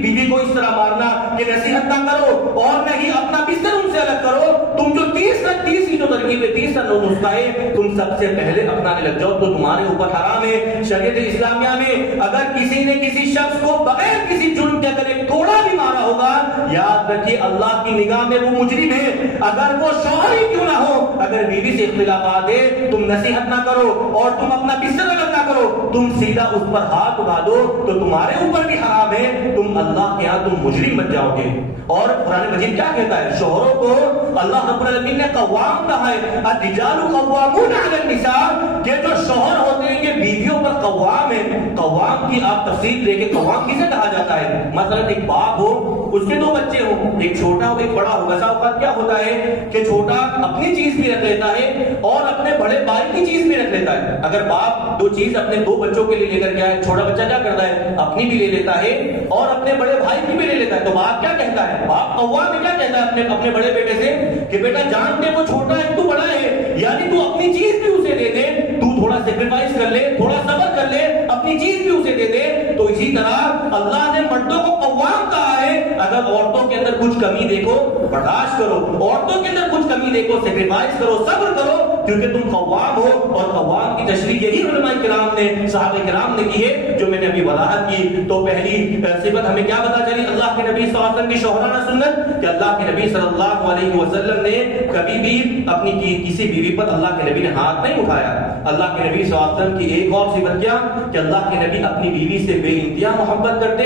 بیوی کو اس طرح مارنا کہ کہ نصیحت نہ کرو اور نہ ہی اپنا بستر ان سے الگ کرو. تم جو 30 کی جو ترکیب ہے، 30 نسخہ ہے، تم سب سے پہلے اپنانے لگ جاؤ تو تمہارے اوپر حرام ہے. شریعت اسلامیہ میں اگر کسی نے کسی شخص کو بغیر کسی جرم کے اگر ایک تھوڑا بھی مارا ہوگا، یاد رکھیے اللہ کی نگاہ میں وہ مجرم ہے. اگر وہ شوہر ہی کیوں نہ ہو، اگر بیوی سے اختلافات ہے، تم نصیحت نہ کرو اور تم اپنا بستر الگ نہ کرو، تم سیدھا اس پر ہاتھ اٹھا دو تو تمہارے اوپر بھی حرام ہے. تم اللہ کے ہاں تم مجرم بن جاؤ گے. اور قرآن مجید کیا کہتا ہے؟ شوہروں کو اللہ رب العالمین نے قوام کہا ہے. الرجال قوامون علی النساء، کہ جو شوہر ہوتے ہیں یہ بیویوں پر قوام ہے. قوام کی آپ تفصیل لے کے قوام کسے کہا جاتا ہے؟ مثلا ایک باپ ہو، اس کے 2 بچے ہوں، ایک چھوٹا ہو ایک بڑا ہو. ویسا اوقات کیا ہوتا ہے کہ چھوٹا اپنی چیز بھی رکھ لیتا ہے اور اپنے بڑے بھائی کی چیز بھی رکھ لیتا ہے. اگر باپ 2 چیز اپنے 2 بچوں کے لیے لے کر کے آئے، چھوٹا بچہ کیا کرتا ہے؟ اپنی بھی لے لیتا ہے اور اپنے بڑے بھائی کی بھی لے لیتا ہے. تو باپ کیا کہتا ہے؟ باپ قوام میں کیا کہتا ہے اپنے بڑے بیٹے سے کہ بیٹا جان دے وہ چھوٹا ہے تو بڑا ہے، یعنی تو اپنی چیز بھی اسے دے دے، تو تھوڑا سیکریفائس کر لے، تھوڑا صبر کر لے، اپنی چیز بھی اسے دے دے. تو اسی طرح اللہ نے مردوں کو قوام کہا ہے. اگر عورتوں کے اندر کچھ کمی دیکھو برداشت کرو، عورتوں کے اندر کچھ کمی دیکھو سیکریفائس کرو، صبر کرو، کیونکہ تم قوام ہو. اور قوام کی تشریح یہی علماء کرام نے صحابہ کرام نے کی ہے جو میں نے ابھی وضاحت کی. تو پہلی صفت ہمیں کیا پتا چلی اللہ کے نبی صلی اللہ علیہ وسلم کی شوہرانہ سنت، کہ اللہ کے نبی صلی اللہ علیہ وسلم نے کبھی بھی اپنی کسی بیوی پر اللہ کے نبی نے ہاتھ نہیں اٹھایا. اللہ کے نبی صلی اللہ علیہ وسلم کی ایک اور صفت کیا کہ اللہ کے نبی اپنی بیوی سے بے انتہا محبت کرتے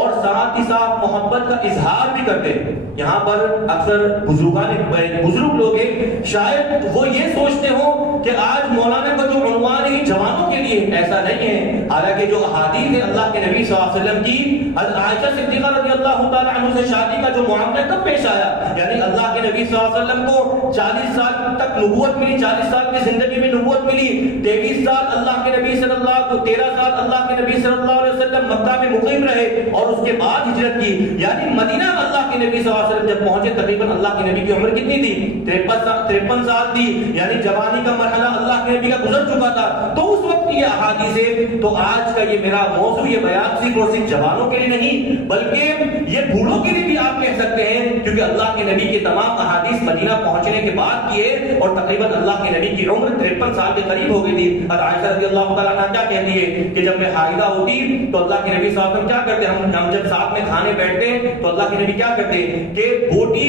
اور ساتھ ہی ساتھ محبت کا اظہار بھی کرتے. یہاں پر اکثر بزرگ لوگ ہیں، شاید وہ یہ سوچتے ہوں کہ آج مولانا کا جو عنوان ہے جوانوں کے لیے، ایسا نہیں ہے. حالانکہ جو احادیث ہے اللہ کے نبی صلی اللہ علیہ وسلم کی، حضرت عائشہ صدیقہ رضی اللہ تعالی عنہ سے شادی کا جو معاملہ کب پیش آیا، یعنی اللہ کے نبی صلی اللہ علیہ وسلم کو 40 سال تک نبوت ملی، 40 سال کی زندگی میں نبوت ملی، 23 سال اللہ کے نبی صلی اللہ 13 سال اللہ کے نبی صلی اللہ علیہ وسلم مکہ میں مقیم رہے اور اس کے بعد ہجرت کی. یعنی مدینہ میں اللہ کے نبی صلی اللہ علیہ وسلم جب پہنچے تقریباً اللہ کے نبی کی عمر کتنی تھی؟ 53 سال تھی. یعنی جوانی کا مرحلہ اللہ کے نبی کا گزر چکا تھا. تو اس وقت یہ احادیث ہے. تو آج کا یہ میرا موضوع، یہ بیان صرف اور صرف جوانوں کے لیے نہیں بلکہ یہ بوڑھوں کے لیے بھی آپ کہہ سکتے ہیں، کیونکہ اللہ کے نبی کے تمام احادیث مدینہ پہنچنے کے بعد کیے اور تقریباً اللہ کے نبی کی عمر 53 سال کے قریب ہو گئی تھی. اور عائشہ رضی اللہ تعالیٰ عنہ کیا کہتی ہے کہ جب میں حائضہ ہوتی تو اللہ کے نبی صلی اللہ علیہ وسلم کیا کرتے، ہم جب ساتھ میں کھانے بیٹھتے تو اللہ کے نبی کیا کرتے کہ بوٹی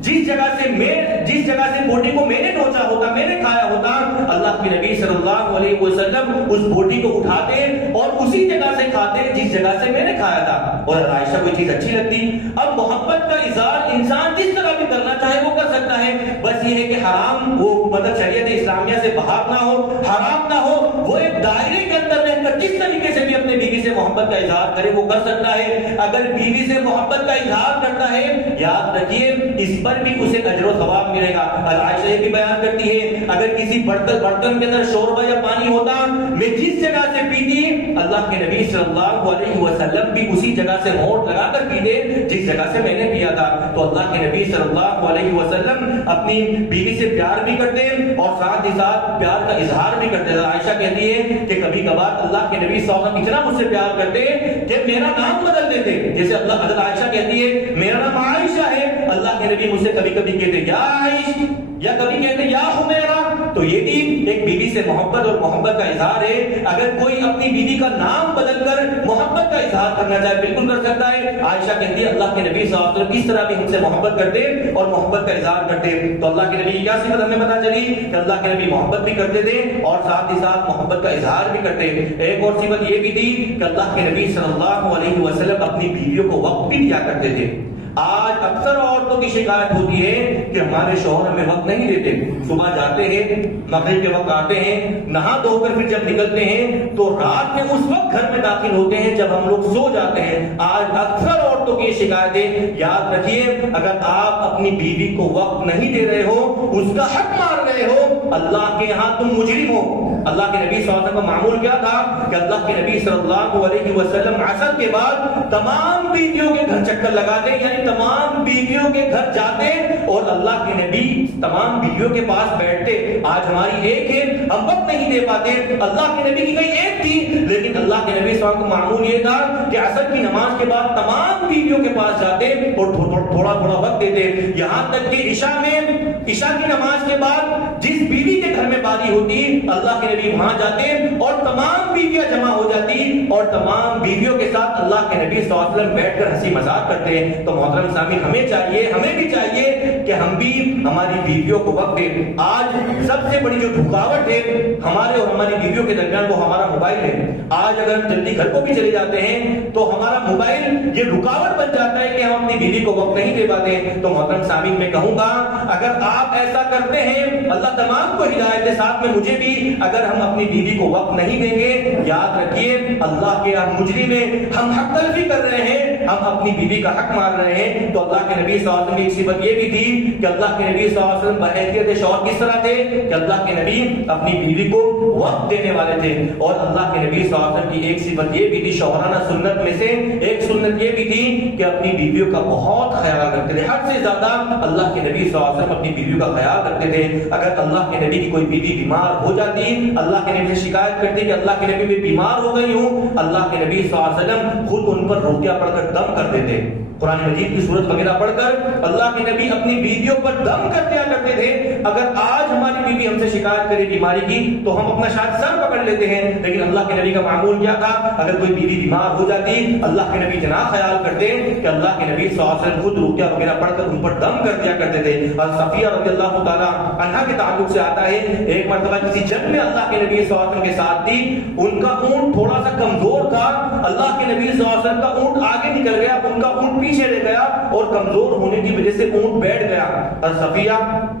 جس جگہ سے بوٹی کو میں نے نوچا ہوتا، میں نے کھایا ہوتا، اللہ کے نبی صلی اللہ علیہ وسلم اس بوٹی کو اٹھاتے اور اسی جگہ سے کھاتے جس جگہ سے میں نے کھایا تھا. اور عائشہ کو چیز اچھی لگتی. اب محبت کا اظہار انسان جس طرح بھی کرنا چاہے وہ کر سکتا ہے، بس یہ ہے کہ حرام وہ مطلب شریعت اسلامیہ سے باہر نہ ہو، حرام نہ ہو. وہ ایک دائرے کے اندر رہ کر جس طریقے سے بھی اپنے بیوی سے محبت کا اظہار کرے وہ کر سکتا ہے. اگر بیوی سے محبت کا اظہار کرتا ہے، یاد رکھیے اس پر بھی اسے اجر و ثواب ملے گا. عائشہ یہ بھی بیان کرتی ہے اگر کسی برتن کے اندر شوربہ یا پانی ہوتا، میں جس جگہ سے پیتی، اللہ کے نبی صلی اللہ علیہ وسلم بھی اسی جگہ سے ہونٹ لگا کر پیتے جس جگہ سے میں نے پیا تھا. تو اللہ کے نبی صلی اللہ علیہ وسلم اپنی بیوی سے پیار بھی کرتے اور ساتھ ہی ساتھ پیار کا اظہار بھی کرتے. عائشہ کہتی ہے کہ کبھی کبھار اللہ کے نبی صلی اللہ علیہ وسلم اتنا مجھ سے پیار کرتے کہ میرا نام بدل دیتے. جیسے اللہ حضرت عائشہ کہتی ہے میرا نام عائشہ ہے، اللہ کے نبی مجھ سے کبھی کبھی کہتے یا عائش یا کبھی کہتے یا حمیرہ. تو یہ بھی ایک بیوی سے محبت اور محبت کا اظہار ہے. اگر کوئی اپنی بیوی کا نام بدل کر محبت کا اظہار کرنا چاہے بالکل کر سکتا ہے. عائشہ کہتی ہے اللہ کے نبی صلی اللہ علیہ وسلم اس طرح بھی ہم سے محبت کرتے اور محبت کا اظہار کرتے. تو اللہ کے نبی کی کیا صفت ہمیں پتہ چلی کہ اللہ کے نبی محبت بھی کرتے تھے اور ساتھ ہی ساتھ محبت کا اظہار بھی کرتے. ایک اور صفت یہ بھی تھی کہ اللہ کے نبی صلی اللہ علیہ وسلم اپنی بیویوں کو وقت بھی دیا کرتے تھے. آج اکثر عورتوں کی شکایت ہوتی ہے کہ ہمارے شوہر ہمیں وقت نہیں دیتے. صبح جاتے ہیں، مغرب کے وقت آتے ہیں، نہا دھو کر پھر جب نکلتے ہیں تو رات میں اس وقت گھر میں داخل ہوتے ہیں جب ہم لوگ سو جاتے ہیں. آج اکثر عورتوں کی شکایتیں. یاد رکھیے اگر آپ اپنی بیوی کو وقت نہیں دے رہے ہو، اس کا حق مار رہے ہو، اللہ کے یہاں تم مجرم ہو۔ اللہ کے نبی صلی اللہ علیہ وسلم کا معمول کیا تھا کہ اللہ کے نبی صلی اللہ علیہ وسلم عصر کے بعد تمام بیویوں کے گھر چکر لگاتے، یعنی تمام بیویوں کے گھر جاتے اور اللہ کے نبی تمام بیویوں کے پاس بیٹھتے۔ آج ہماری ایک ہے، ہم وقت نہیں دے پاتے، اللہ کے نبی کی کہیں ایک تھی، لیکن اللہ کے نبی صلی اللہ علیہ وسلم کا معمول یہ تھا کہ عصر کی نماز کے بعد تمام بیویوں کے پاس جاتے اور تھوڑا تھوڑا وقت دیتے، یہاں تک کہ عشاء کی نماز کے بعد جس بیوی کے گھر میں باری ہوتی اللہ کے نبی وہاں جاتے اور تمام بیویاں جمع ہو جاتی اور تمام بیویوں کے ساتھ اللہ کے نبی صلی اللہ علیہ وسلم بیٹھ کر ہنسی مذاق کرتے ہیں۔ تو محترم سامعین، ہمیں بھی چاہیے کہ ہم بھی ہماری بیویوں کو وقت دیں۔ آج سب سے بڑی جو رکاوٹ ہے ہمارے اور ہماری بیویوں کے درمیان وہ ہمارا موبائل ہے۔ آج اگر ہم جلدی گھر کو بھی چلے جاتے ہیں تو ہمارا موبائل یہ رکاوٹ بن جاتا ہے کہ ہم اپنی بیوی کو وقت نہیں دے پاتے۔ تو محترم سامعین، میں کہوں گا اگر آپ ایسا کرتے ہیں، اللہ تمام کو ہدایت دے، ساتھ میں مجھے بھی، اگر ہم اپنی بیوی کو وقت نہیں دیں گے، یاد رکھیے اللہ کے ہم مجرم ہیں، ہم حق تلفی کر رہے ہیں، ہم اپنی بیوی کا حق مار رہے ہیں۔ تو اللہ کے نبی صلی اللہ علیہ وسلم کی ایک صفت یہ بھی تھی کہ اللہ کے نبی صلی اللہ علیہ وسلم بحیثیت شوہر کس طرح تھے کہ اللہ کے نبی اپنی بیوی کو وقت دینے والے تھے۔ اور اللہ کے نبی صلی اللہ علیہ وسلم کی ایک صفت یہ بھی تھی، شوہرانہ سنت میں سے ایک سنت یہ بھی تھی کہ اپنی بیویوں کا بہت خیال کرتے تھے، حد سے زیادہ اللہ کے نبی صلی اللہ علیہ وسلم اپنی بیویوں کا خیال کرتے تھے۔ اگر اللہ کے نبی کی کوئی بیوی بیمار ہو جاتی، اللہ کے نبی سے شکایت کرتی کہ اللہ کے نبی میں بیمار ہو گئی ہوں، اللہ کے نبی صلی اللہ علیہ وسلم خود ان پر رقیہ پڑھ کر دم کر دیتے۔ قرآن مجید کی سورت وغیرہ پڑھ کر اللہ کے نبی اپنی بیویوں پر دم کرتے تھے۔ اگر آج ہماری بیوی ہم سے شکایت کرے بیماری کی تو ہم اپنا شاید سر پکڑ لیتے ہیں، لیکن اللہ کے نبی کا معمول کیا تھا؟ اگر کوئی بیوی بیمار ہو جاتی اللہ کے نبی جناب خیال کرتے کہ اللہ کے نبی صلی اللہ علیہ وسلم خود رقیہ وغیرہ پڑھ کر ان پر دم کر دیا کرتے تھے۔ اور صفیہ رضی اللہ تعالیٰ عنہا کے تعلق سے آتا ہے، ایک مرتبہ کسی جنگ میں اللہ کے نبی صلی اللہ علیہ وسلم کے ساتھ تھی، ان کا اونٹ تھوڑا سا کمزور تھا، اللہ کے نبی صلی اللہ علیہ وسلم کا اونٹ آگے نکل گیا، ان کا اونٹ پیچھے رہ گیا اور کمزور ہونے کی وجہ سے اونٹ بیٹھ گیا۔ اور صفیہ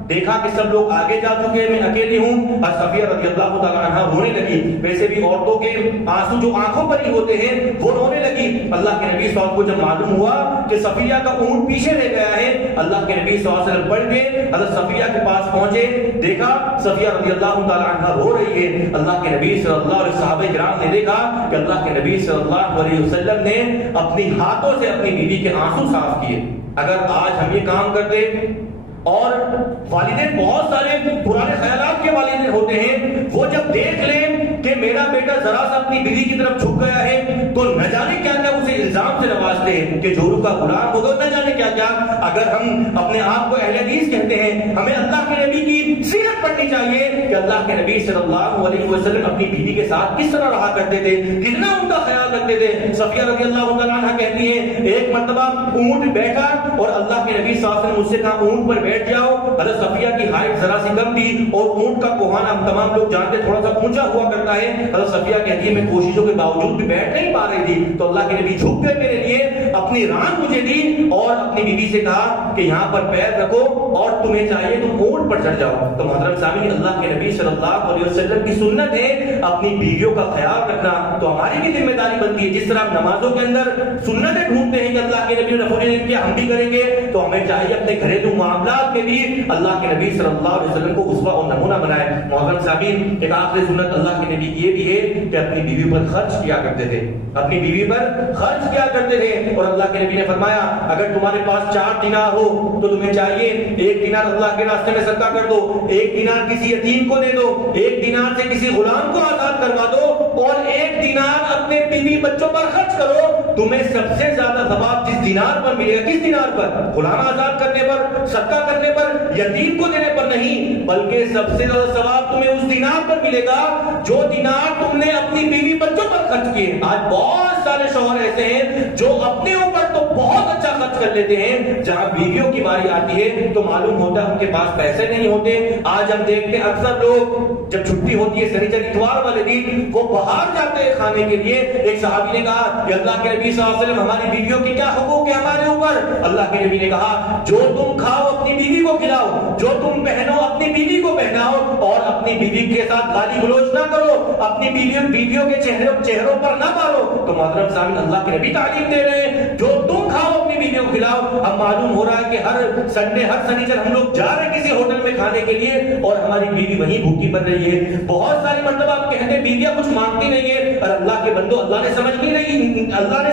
دیکھا کہ سب لوگ آگے جا چکے ہیں، میں اکیلی ہوں، اور صفیہ رضی اللہ تعالیٰ عنہا رونے لگی۔ ویسے بھی عورتوں کے آنسو جو آنکھوں پر ہی ہوتے ہیں وہ رونے لگی۔ اللہ کے نبی صلی اللہ علیہ وسلم کو جب معلوم ہوا کہ صفیہ کا اونٹ پیچھے رہ گیا ہے، اللہ کے نبی صلی اللہ علیہ وسلم بڑھ گئے، حضرت صفیہ کے پاس پہنچے، دیکھا صفیہ رضی اللہ تعالیٰ عنہا رو رہی ہے۔ اللہ کے نبی صلی اللہ علیہ صحابہ کرام نے دیکھا کہ اللہ کے نبی صلی اللہ علیہ وسلم نے اپنی ہاتھوں سے اپنی بیوی کے آنسو صاف کیے۔ اگر آج ہم یہ کام کرتے، اور والدین بہت سارے پرانے خیالات کے والدین ہوتے ہیں، وہ جب دیکھ لیں کہ میرا بیٹا ذرا سا اپنی بیوی کی طرف جھک گیا ہے تو نہ جانے کیا کیا اسے الزام سے نوازتے ہیں کہ جورو کا غلام ہوگا، نہ جانے کیا کیا۔ اگر ہم اپنے آپ کو اہل حدیث کہتے ہیں، ہمیں اللہ کے نبی کی سیرت پڑھنی چاہیے کہ اللہ کے نبی صلی اللہ علیہ وسلم اپنی بیوی کے ساتھ کس طرح رہا کرتے تھے، کتنا ان کا خیال رکھتے تھے۔ صفیہ رضی اللہ تعالیٰ عنہ کہتی ہیں ایک مرتبہ اونٹ بیٹھا اور اللہ کے نبی صلی اللہ علیہ وسلم مجھ سے کہا اونٹ پر بیٹھ جاؤ۔ حضرت صفیہ کی ہائٹ ذرا سی کم تھی اور اونٹ کا کوہان ہم تمام لوگ جانتے تھوڑا سا اونچا ہوا کرتا ہے۔ حضرت صفیہ کہتی ہے میں کوششوں کے باوجود بھی بیٹھ نہیں پا رہی تھی، تو اللہ کے نبی جھک گئے میرے لیے، اپنی ران مجھے دی اور اپنی بیوی سے کہا کہ یہاں پر پیر رکھو اور تمہیں چاہیے تم اونٹ پر چڑھ جاؤ۔ تو محترم سامعین، اللہ کے نبی صلی اللہ علیہ وسلم کی سنت ہے اپنی بیویوں کا خیال رکھنا، تو ہماری بھی ذمہ داری بنتی ہے۔ جس طرح ہم نمازوں کے اندر سنتیں ڈھونڈتے ہیں کہ اللہ کے نبی نے کیا ہم بھی کریں گے، تو ہمیں چاہیے اپنے گھریلو معاملات میں بھی اللہ کے نبی صلی اللہ علیہ وسلم کو اسوہ اور نمونہ بنائے۔ محترم سامعین، ایک آخری سنت اللہ کے نبی کی یہ بھی ہے کہ اپنی بیوی پر خرچ کیا کرتے تھے، اپنی بیوی پر خرچ کیا کرتے تھے۔ اور اللہ کے نبی نے فرمایا اگر تمہارے پاس 4 دینار ہو تو تمہیں چاہیے 1 دینار اللہ کے راستے میں صدقہ کر دو، 1 دینار کسی یتیم کو دے دو، 1 دینار سے کسی غلام کو آزاد کروا دو، اور 1 دینار اپنے بیوی بچوں پر خرچ کرو۔ تمہیں سب سے زیادہ ثواب جس دینار پر ملے گا، کس دینار پر؟ غلام آزاد کرنے پر، صدقہ کرنے پر، یتیم کو دینے پر نہیں، بلکہ سب سے زیادہ ثواب تمہیں اس دینار پر ملے گا جو دینار تم نے اپنی بیوی بچوں پر خرچ کیے۔ آج بہت سارے شوہر ایسے ہیں جو اپنے اوپر تو بہت اچھا خرچ کر لیتے ہیں، جہاں بیویوں کی باری آتی ہے تو معلوم ہوتا ہے ان کے پاس پیسے نہیں ہوتے۔ آج ہم دیکھتے ہیں اکثر لوگ جب چھٹی ہوتی ہے سنیچر اتوار والے دن وہ باہر جاتے ہیں کھانے کے لیے۔ ایک صحابی نے کہا کہ اللہ کے نبی صلی اللہ علیہ وسلم ہماری بیویوں کے کیا حقوق ہے ہمارے اوپر؟ اللہ کے نبی نے کہا جو تم کھاؤ اپنی بیوی کو کھلاؤ، جو تم پہنو اپنی بیوی کو پہناؤ، اور اپنی بیوی کے ساتھ گالی گلوچ نہ کرو، اپنی بیویوں کے چہروں پر نہ مارو۔ تو محترم سامعین، اللہ کے نبی تعلیم دے رہے ہیں جو تم کھاؤ اپنی بیوی کو کھلاؤ، ہم معلوم ہو رہا ہے کہ ہر سنڈے ہر سنیچر ہم لوگ جا رہے ہیں کسی ہوٹل میں کھانے کے لیے اور ہماری بیوی وہیں بھوکی بن رہی ہے. بہت ساری مرتبہ آپ کہتے ہیں بیویاں کچھ مانگتی نہیں ہے، اور اللہ کے بندو اللہ نے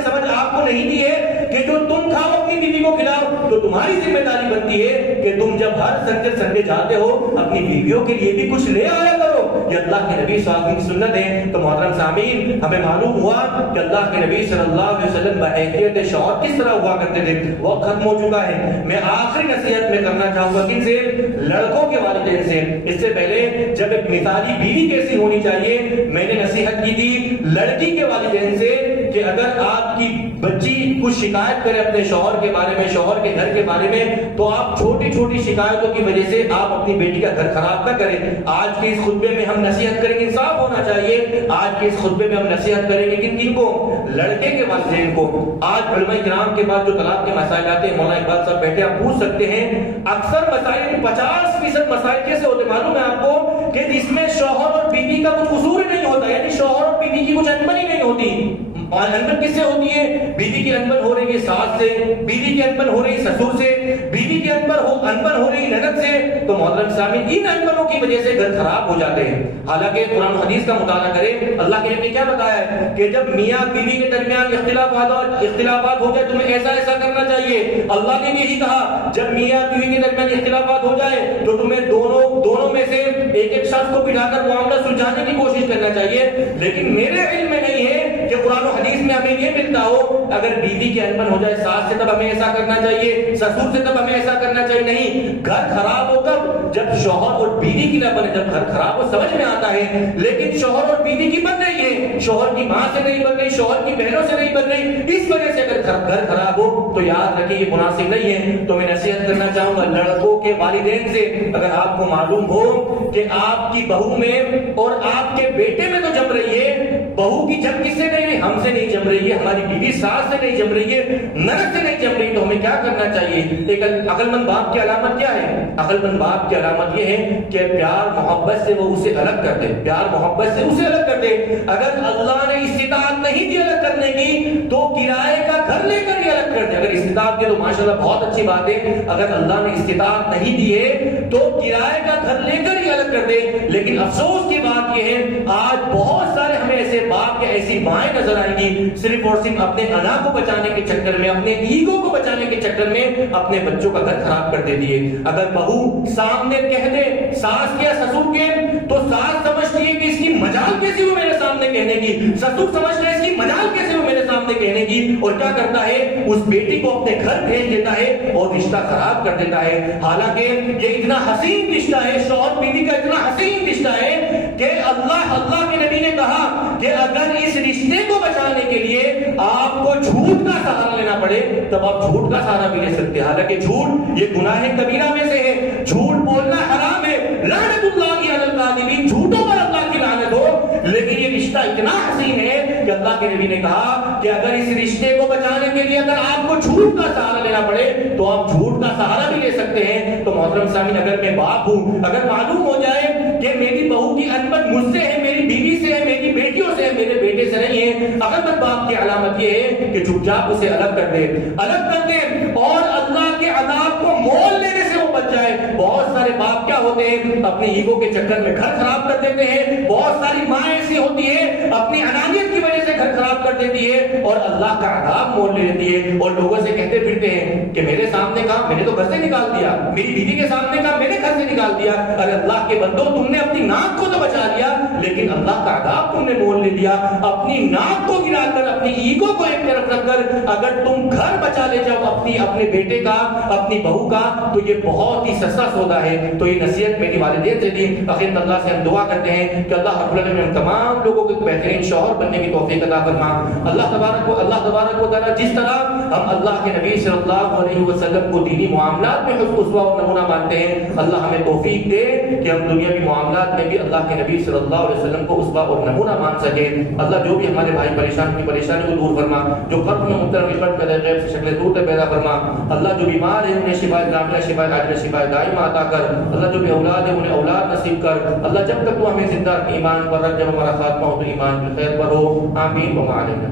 سمجھ آپ کو نہیں دی ہے کہ جو تم کھاؤ اپنی بیوی کو کھلاؤ. تو تمہاری ذمہ داری بنتی ہے کہ تم جب ہر سنڈے جاتے ہو اپنی بیویوں کے لیے بھی کچھ لے آیا کرو. یہ اللہ کے نبی صلی اللہ علیہ وسلم کی سنت ہے. تو محترم سامعین، ہمیں معلوم ہوا کہ اللہ کے نبی صلی اللہ علیہ وسلم بحیثیت شوہر کس طرح ہوا کرتے تھے. وقت ختم ہو چکا ہے. میں آخری نصیحت میں کرنا چاہوں گا کن سے؟ لڑکوں کے والدین سے. اس سے پہلے جب ایک مثالی بیوی کیسی ہونی چاہیے میں نے نصیحت کی تھی لڑکی کے والدین سے کہ اگر آپ کی بچی کچھ شکایت کرے اپنے شوہر کے بارے میں، شوہر کے گھر کے بارے میں، تو آپ چھوٹی چھوٹی شکایتوں کی وجہ سے آپ اپنی بیٹی کا گھر خراب نہ کریں. آج کے اس خطبے میں ہم نصیحت کریں گے، انصاف ہونا چاہیے. آج کے اس خطبے میں ہم نصیحت کریں گے کن کو؟ لڑکے کے والدین کو. آج علماء کرام کے بعد جو طلاق کے مسائل آتے ہیں، مولانا اقبال صاحب بیٹھے آپ پوچھ سکتے ہیں، اکثر مسائل 50% مسائل کیسے ہوتے معلوم ہے آپ کو کہ جس میں شوہر اور بیوی کا کچھ قصور ہی نہیں ہوتا، یعنی شوہر اور بیوی کی کچھ انبن ہی نہیں ہوتی. اور انبن کس سے ہوتی ہے؟ بیوی کی انبن ہو رہی ہے ساس سے، بیوی کی انبن ہو رہی ہے سسر سے، بیوی کی انبن ہو رہی ہے نند سے. تو محترم سامعین، ان انبنوں کی وجہ سے گھر خراب ہو جاتے ہیں. حالانکہ قرآن حدیث کا مطالعہ کریں، اللہ کے نبی نے کیا بتایا ہے کہ جب میاں بیوی کے درمیان اختلافات ہو جائے تمہیں ایسا کرنا چاہیے. اللہ نے بھی یہی کہا جب میاں بیوی کے درمیان اختلافات ہو جائے تو تمہیں دونوں میں سے ایک شخص کو بٹھا کر معاملہ سلجھانے کی کوشش کرنا چاہیے. لیکن میرے علم میں نہیں ہے کہ قرآن و حدیث میں ہمیں یہ ملتا ہو اگر بیوی کی انبن ہو جائے ساس سے تب ہمیں ایسا کرنا چاہیے، سسر سے تب ہمیں ایسا کرنا چاہیے. نہیں، گھر خراب ہو کب؟ جب شوہر اور بیوی کی نہ بنے. جب گھر خراب ہو سمجھ میں آتا ہے، لیکن شوہر اور بیوی کی بن رہی ہے، شوہر کی ماں سے نہیں بن رہی، شوہر کی بہنوں سے نہیں بن رہی، اس وجہ سے اگر گھر خراب ہو تو یاد رکھیں یہ مناسب نہیں ہے. تو میں نصیحت کرنا چاہوں گا لڑکوں کے والدین سے، اگر آپ کو معلوم ہو کہ آپ کی بہو میں اور آپ کے بیٹے میں تو جم رہی ہے، بہو کی جم کس سے نہیں، ہم سے نہیں جم رہی ہے، ہماری بیوی ساس سے نہیں جم رہی ہے، نند سے نہیں جم رہی، تو ہمیں کیا کرنا چاہیے؟ ایک عقل مند باپ کی علامت کیا ہے؟ عقل مند باپ کی علامت یہ ہے کہ پیار محبت سے وہ اسے الگ کر دے، پیار محبت سے اسے الگ کر دے. اگر اللہ نے استطاعت نہیں دی الگ کرنے کی تو کرائے کا گھر لے کر ہی الگ کر دے. اگر استطاعت دی تو ماشاءاللہ بہت اچھی بات ہے، اگر اللہ نے استطاعت نہیں دی ہے تو کرائے کا گھر لے کر ہی الگ کر دے. لیکن افسوس کی بات یہ ہے آج بہت سارے ہمیں ایسے باپ یا ایسی مائیں نظر آئیں گی صرف اور صرف اپنے انا کو بچانے کے چکر میں، اپنے ایگو کو بچانے کے چکر میں اپنے بچوں کا گھر خراب کر دیتی ہے. اگر بہو سامنے کہہ دے ساس کے سسر کے تو ساس سمجھتی ہے کہ اس کی مجال کیسے وہ میرے سامنے کہنے کی، سسر سمجھتا ہے اس کی مجال کیسے وہ میرے سامنے کہنے کی، اور کیا کرتا ہے اس بیٹی کو اپنے گھر بھیج دیتا ہے اور رشتہ خراب کر دیتا ہے. حالانکہ یہ اتنا حسین رشتہ ہے، شوہر بیوی کا اتنا حسین رشتہ ہے کہ اللہ کے نبی نے کہا کہ اگر اس رشتے کو بچانے کے لیے آپ کو جھوٹ کا سہارا لینا پڑے تب آپ جھوٹ کا سہارا بھی لے سکتے ہیں. حالانکہ جھوٹ یہ گناہ کبیرہ میں سے ہے، جھوٹ بولنا حرام ہے. لعنت اللہ علی الکاذبین، جھوٹوں پر اللہ کی لعنت ہو. لیکن یہ رشتہ اتنا حسین ہے کہ اللہ کے نبی نے کہا کہ اگر اس رشتے کو بچانے کے لیے اگر آپ کو جھوٹ کا سہارا لینا پڑے تو آپ جھوٹ کا سہارا بھی لے سکتے ہیں. تو محترم سامعین، اگر میں باپ ہوں، اگر معلوم ہو جائے کہ میری بہو کی انبن مجھ سے ہے، میری بیوی سے ہے، میری بیٹیوں سے ہے، میرے بیٹے سے نہیں ہے، اگر میں باپ کی علامت یہ ہے کہ چپ چاپ اسے الگ کر دے اور اللہ کے عذاب کو مول لینے سے وہ بچ جائے. بہت سارے باپ کیا ہوتے ہیں اپنے ایگو کے چکر میں گھر خراب کر دیتے ہیں. بہت ساری ماں ایسی ہوتی ہے اپنی انانیت کی وجہ سے گھر خراب کر دیتی ہے اور اللہ کا عذاب مول لے لیتی ہے اور لوگوں سے کہتے پھرتے ہیں کہ میرے سامنے کہا میں نے تو گھر سے نکال دیا، میری بیوی کے سامنے کہا میں نے گھر سے نکال دیا. ارے اللہ کے بندو، تم نے اپنی ناک کو تو بچا لیا لیکن اللہ کا عذاب تم نے مول لے لیا. اپنی ناک کو گرا کر، اپنی ایگو کو ایک طرف رکھ کر اگر تم گھر بچا لے جاؤ اپنے بیٹے کا، اپنی بہو کا، تو یہ بہت ہی سستا سودا ہے. تو یہ نصیحت میری والدین سے دی. آخر اللہ سے ہم دعا کرتے ہیں کہ اللہ رب العالمین ہم تمام لوگوں کو بہترین شوہر بننے کی توفیق عطا فرما. اللہ تبارک و تعالی جس طرح ہم اللہ کے نبی صلی اللہ علیہ وسلم کو دینی معاملات میں حسن اسوہ اور نمونہ مانتے ہیں، اللہ ہمیں توفیق دے کہ ہم دنیاوی معاملات میں بھی اللہ کے نبی صلی اللہ علیہ وسلم کو اسوہ اور نمونہ مان سکے. اللہ جو بھی ہمارے بھائی پریشان کی پریشانی کو دور فرما، جو قلب میں مضطرب پیدا غیب سے شکل دور پیدا فرما. اللہ جو بیمار ہے انہیں شفا کاملہ، شفا عاجلہ، شفا دائمہ عطا کر. اللہ جو بھی اولاد ہے انہیں اولاد نصیب کر. اللہ جب تک تو ہمیں زندہ رکھ ایمان پر رکھ، جب ہمارا خاتمہ ہو تو ایمان کی خیر پر ہو. آمین و علیہ.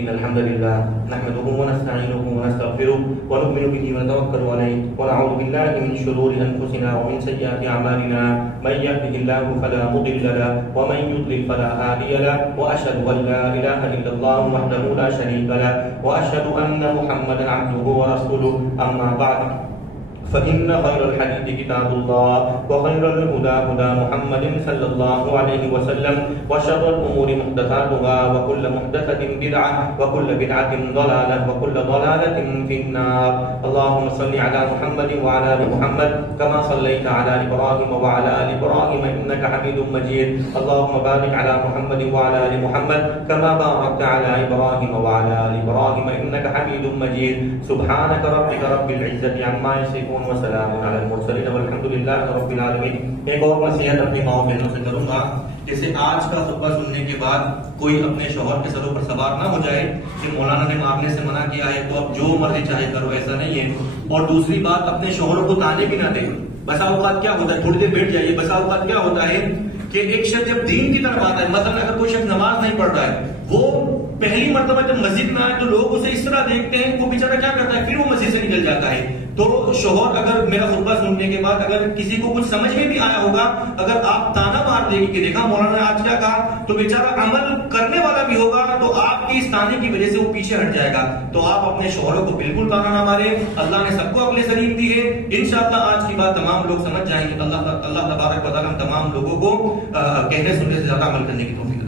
إن الحمد لله نحمده ونستعينه ونستغفره ونؤمن به ونتوكل عليه ونعوذ بالله من شرور أنفسنا ومن سيئات أعمالنا من يهده الله فلا مضل له ومن يضلل فلا هادي له وأشهد أن لا إله إلا الله وحده لا شريك له وأشهد أن محمدا عبده ورسوله أما بعد فإن خير الحديث كتاب الله وخير الهدى هدى محمد صلى الله عليه وسلم وشر الأمور محدثاتها وكل محدثة بدعة وكل بدعة ضلالة وكل ضلالة في النار. اللهم صل على محمد وعلى آل محمد كما صليت على إبراهيم وعلى آل إبراهيم إنك حميد مجيد. اللهم بارك على محمد وعلى آل محمد كما باركت على إبراهيم وعلى آل إبراهيم إنك حميد مجيد. سبحانك ربك رب العزة عما يصفون وسلام علی المرسلین والحمد للہ رب العالمین. ایک اور نصیحت اپنی ماؤں بہنوں سے کروں گا. جیسے آج کا خطبہ سننے کے بعد کوئی اپنے شوہر کے سروں پر سوار نہ ہو جائے کہ مولانا نے مارنے سے منع کیا ہے تو اب جو مرضی چاہے کرو، ایسا نہیں ہے. اور دوسری بات، اپنے شوہروں کو تانے بھی نہ دے. بسا اوقات کیا ہوتا ہے، تھوڑی دیر بیٹھ جائیے، بسا اوقات کیا ہوتا ہے کہ ایک شخص جب دین کی طرف آتا ہے، مثلا اگر کوئی شخص نماز نہیں پڑھ رہا ہے، وہ پہلی مرتبہ جب مسجد میں آئے تو لوگ اسے اس طرح دیکھتے ہیں، وہ بیچارہ کیا کرتا ہے، پھر وہ مسجد سے نکل جاتا ہے. تو شوہر اگر میرا خطبہ سننے کے بعد اگر کسی کو کچھ سمجھ میں بھی آیا ہوگا، اگر آپ تانا مار دیں گے کہ دیکھا مولانا نے آج کیا کہا، تو بیچارہ عمل کرنے والا بھی ہوگا تو آپ کی اس تانے کی وجہ سے وہ پیچھے ہٹ جائے گا. تو آپ اپنے شوہروں کو بالکل تانا نہ مارے. اللہ نے سب کو عقل سلیم دی ہے. انشاءاللہ آج کی بات تمام لوگ سمجھ جائیں گے. اللہ تبارک و تعالیٰ تمام لوگوں کو کہنے سننے سے زیادہ عمل کرنے کی توفیق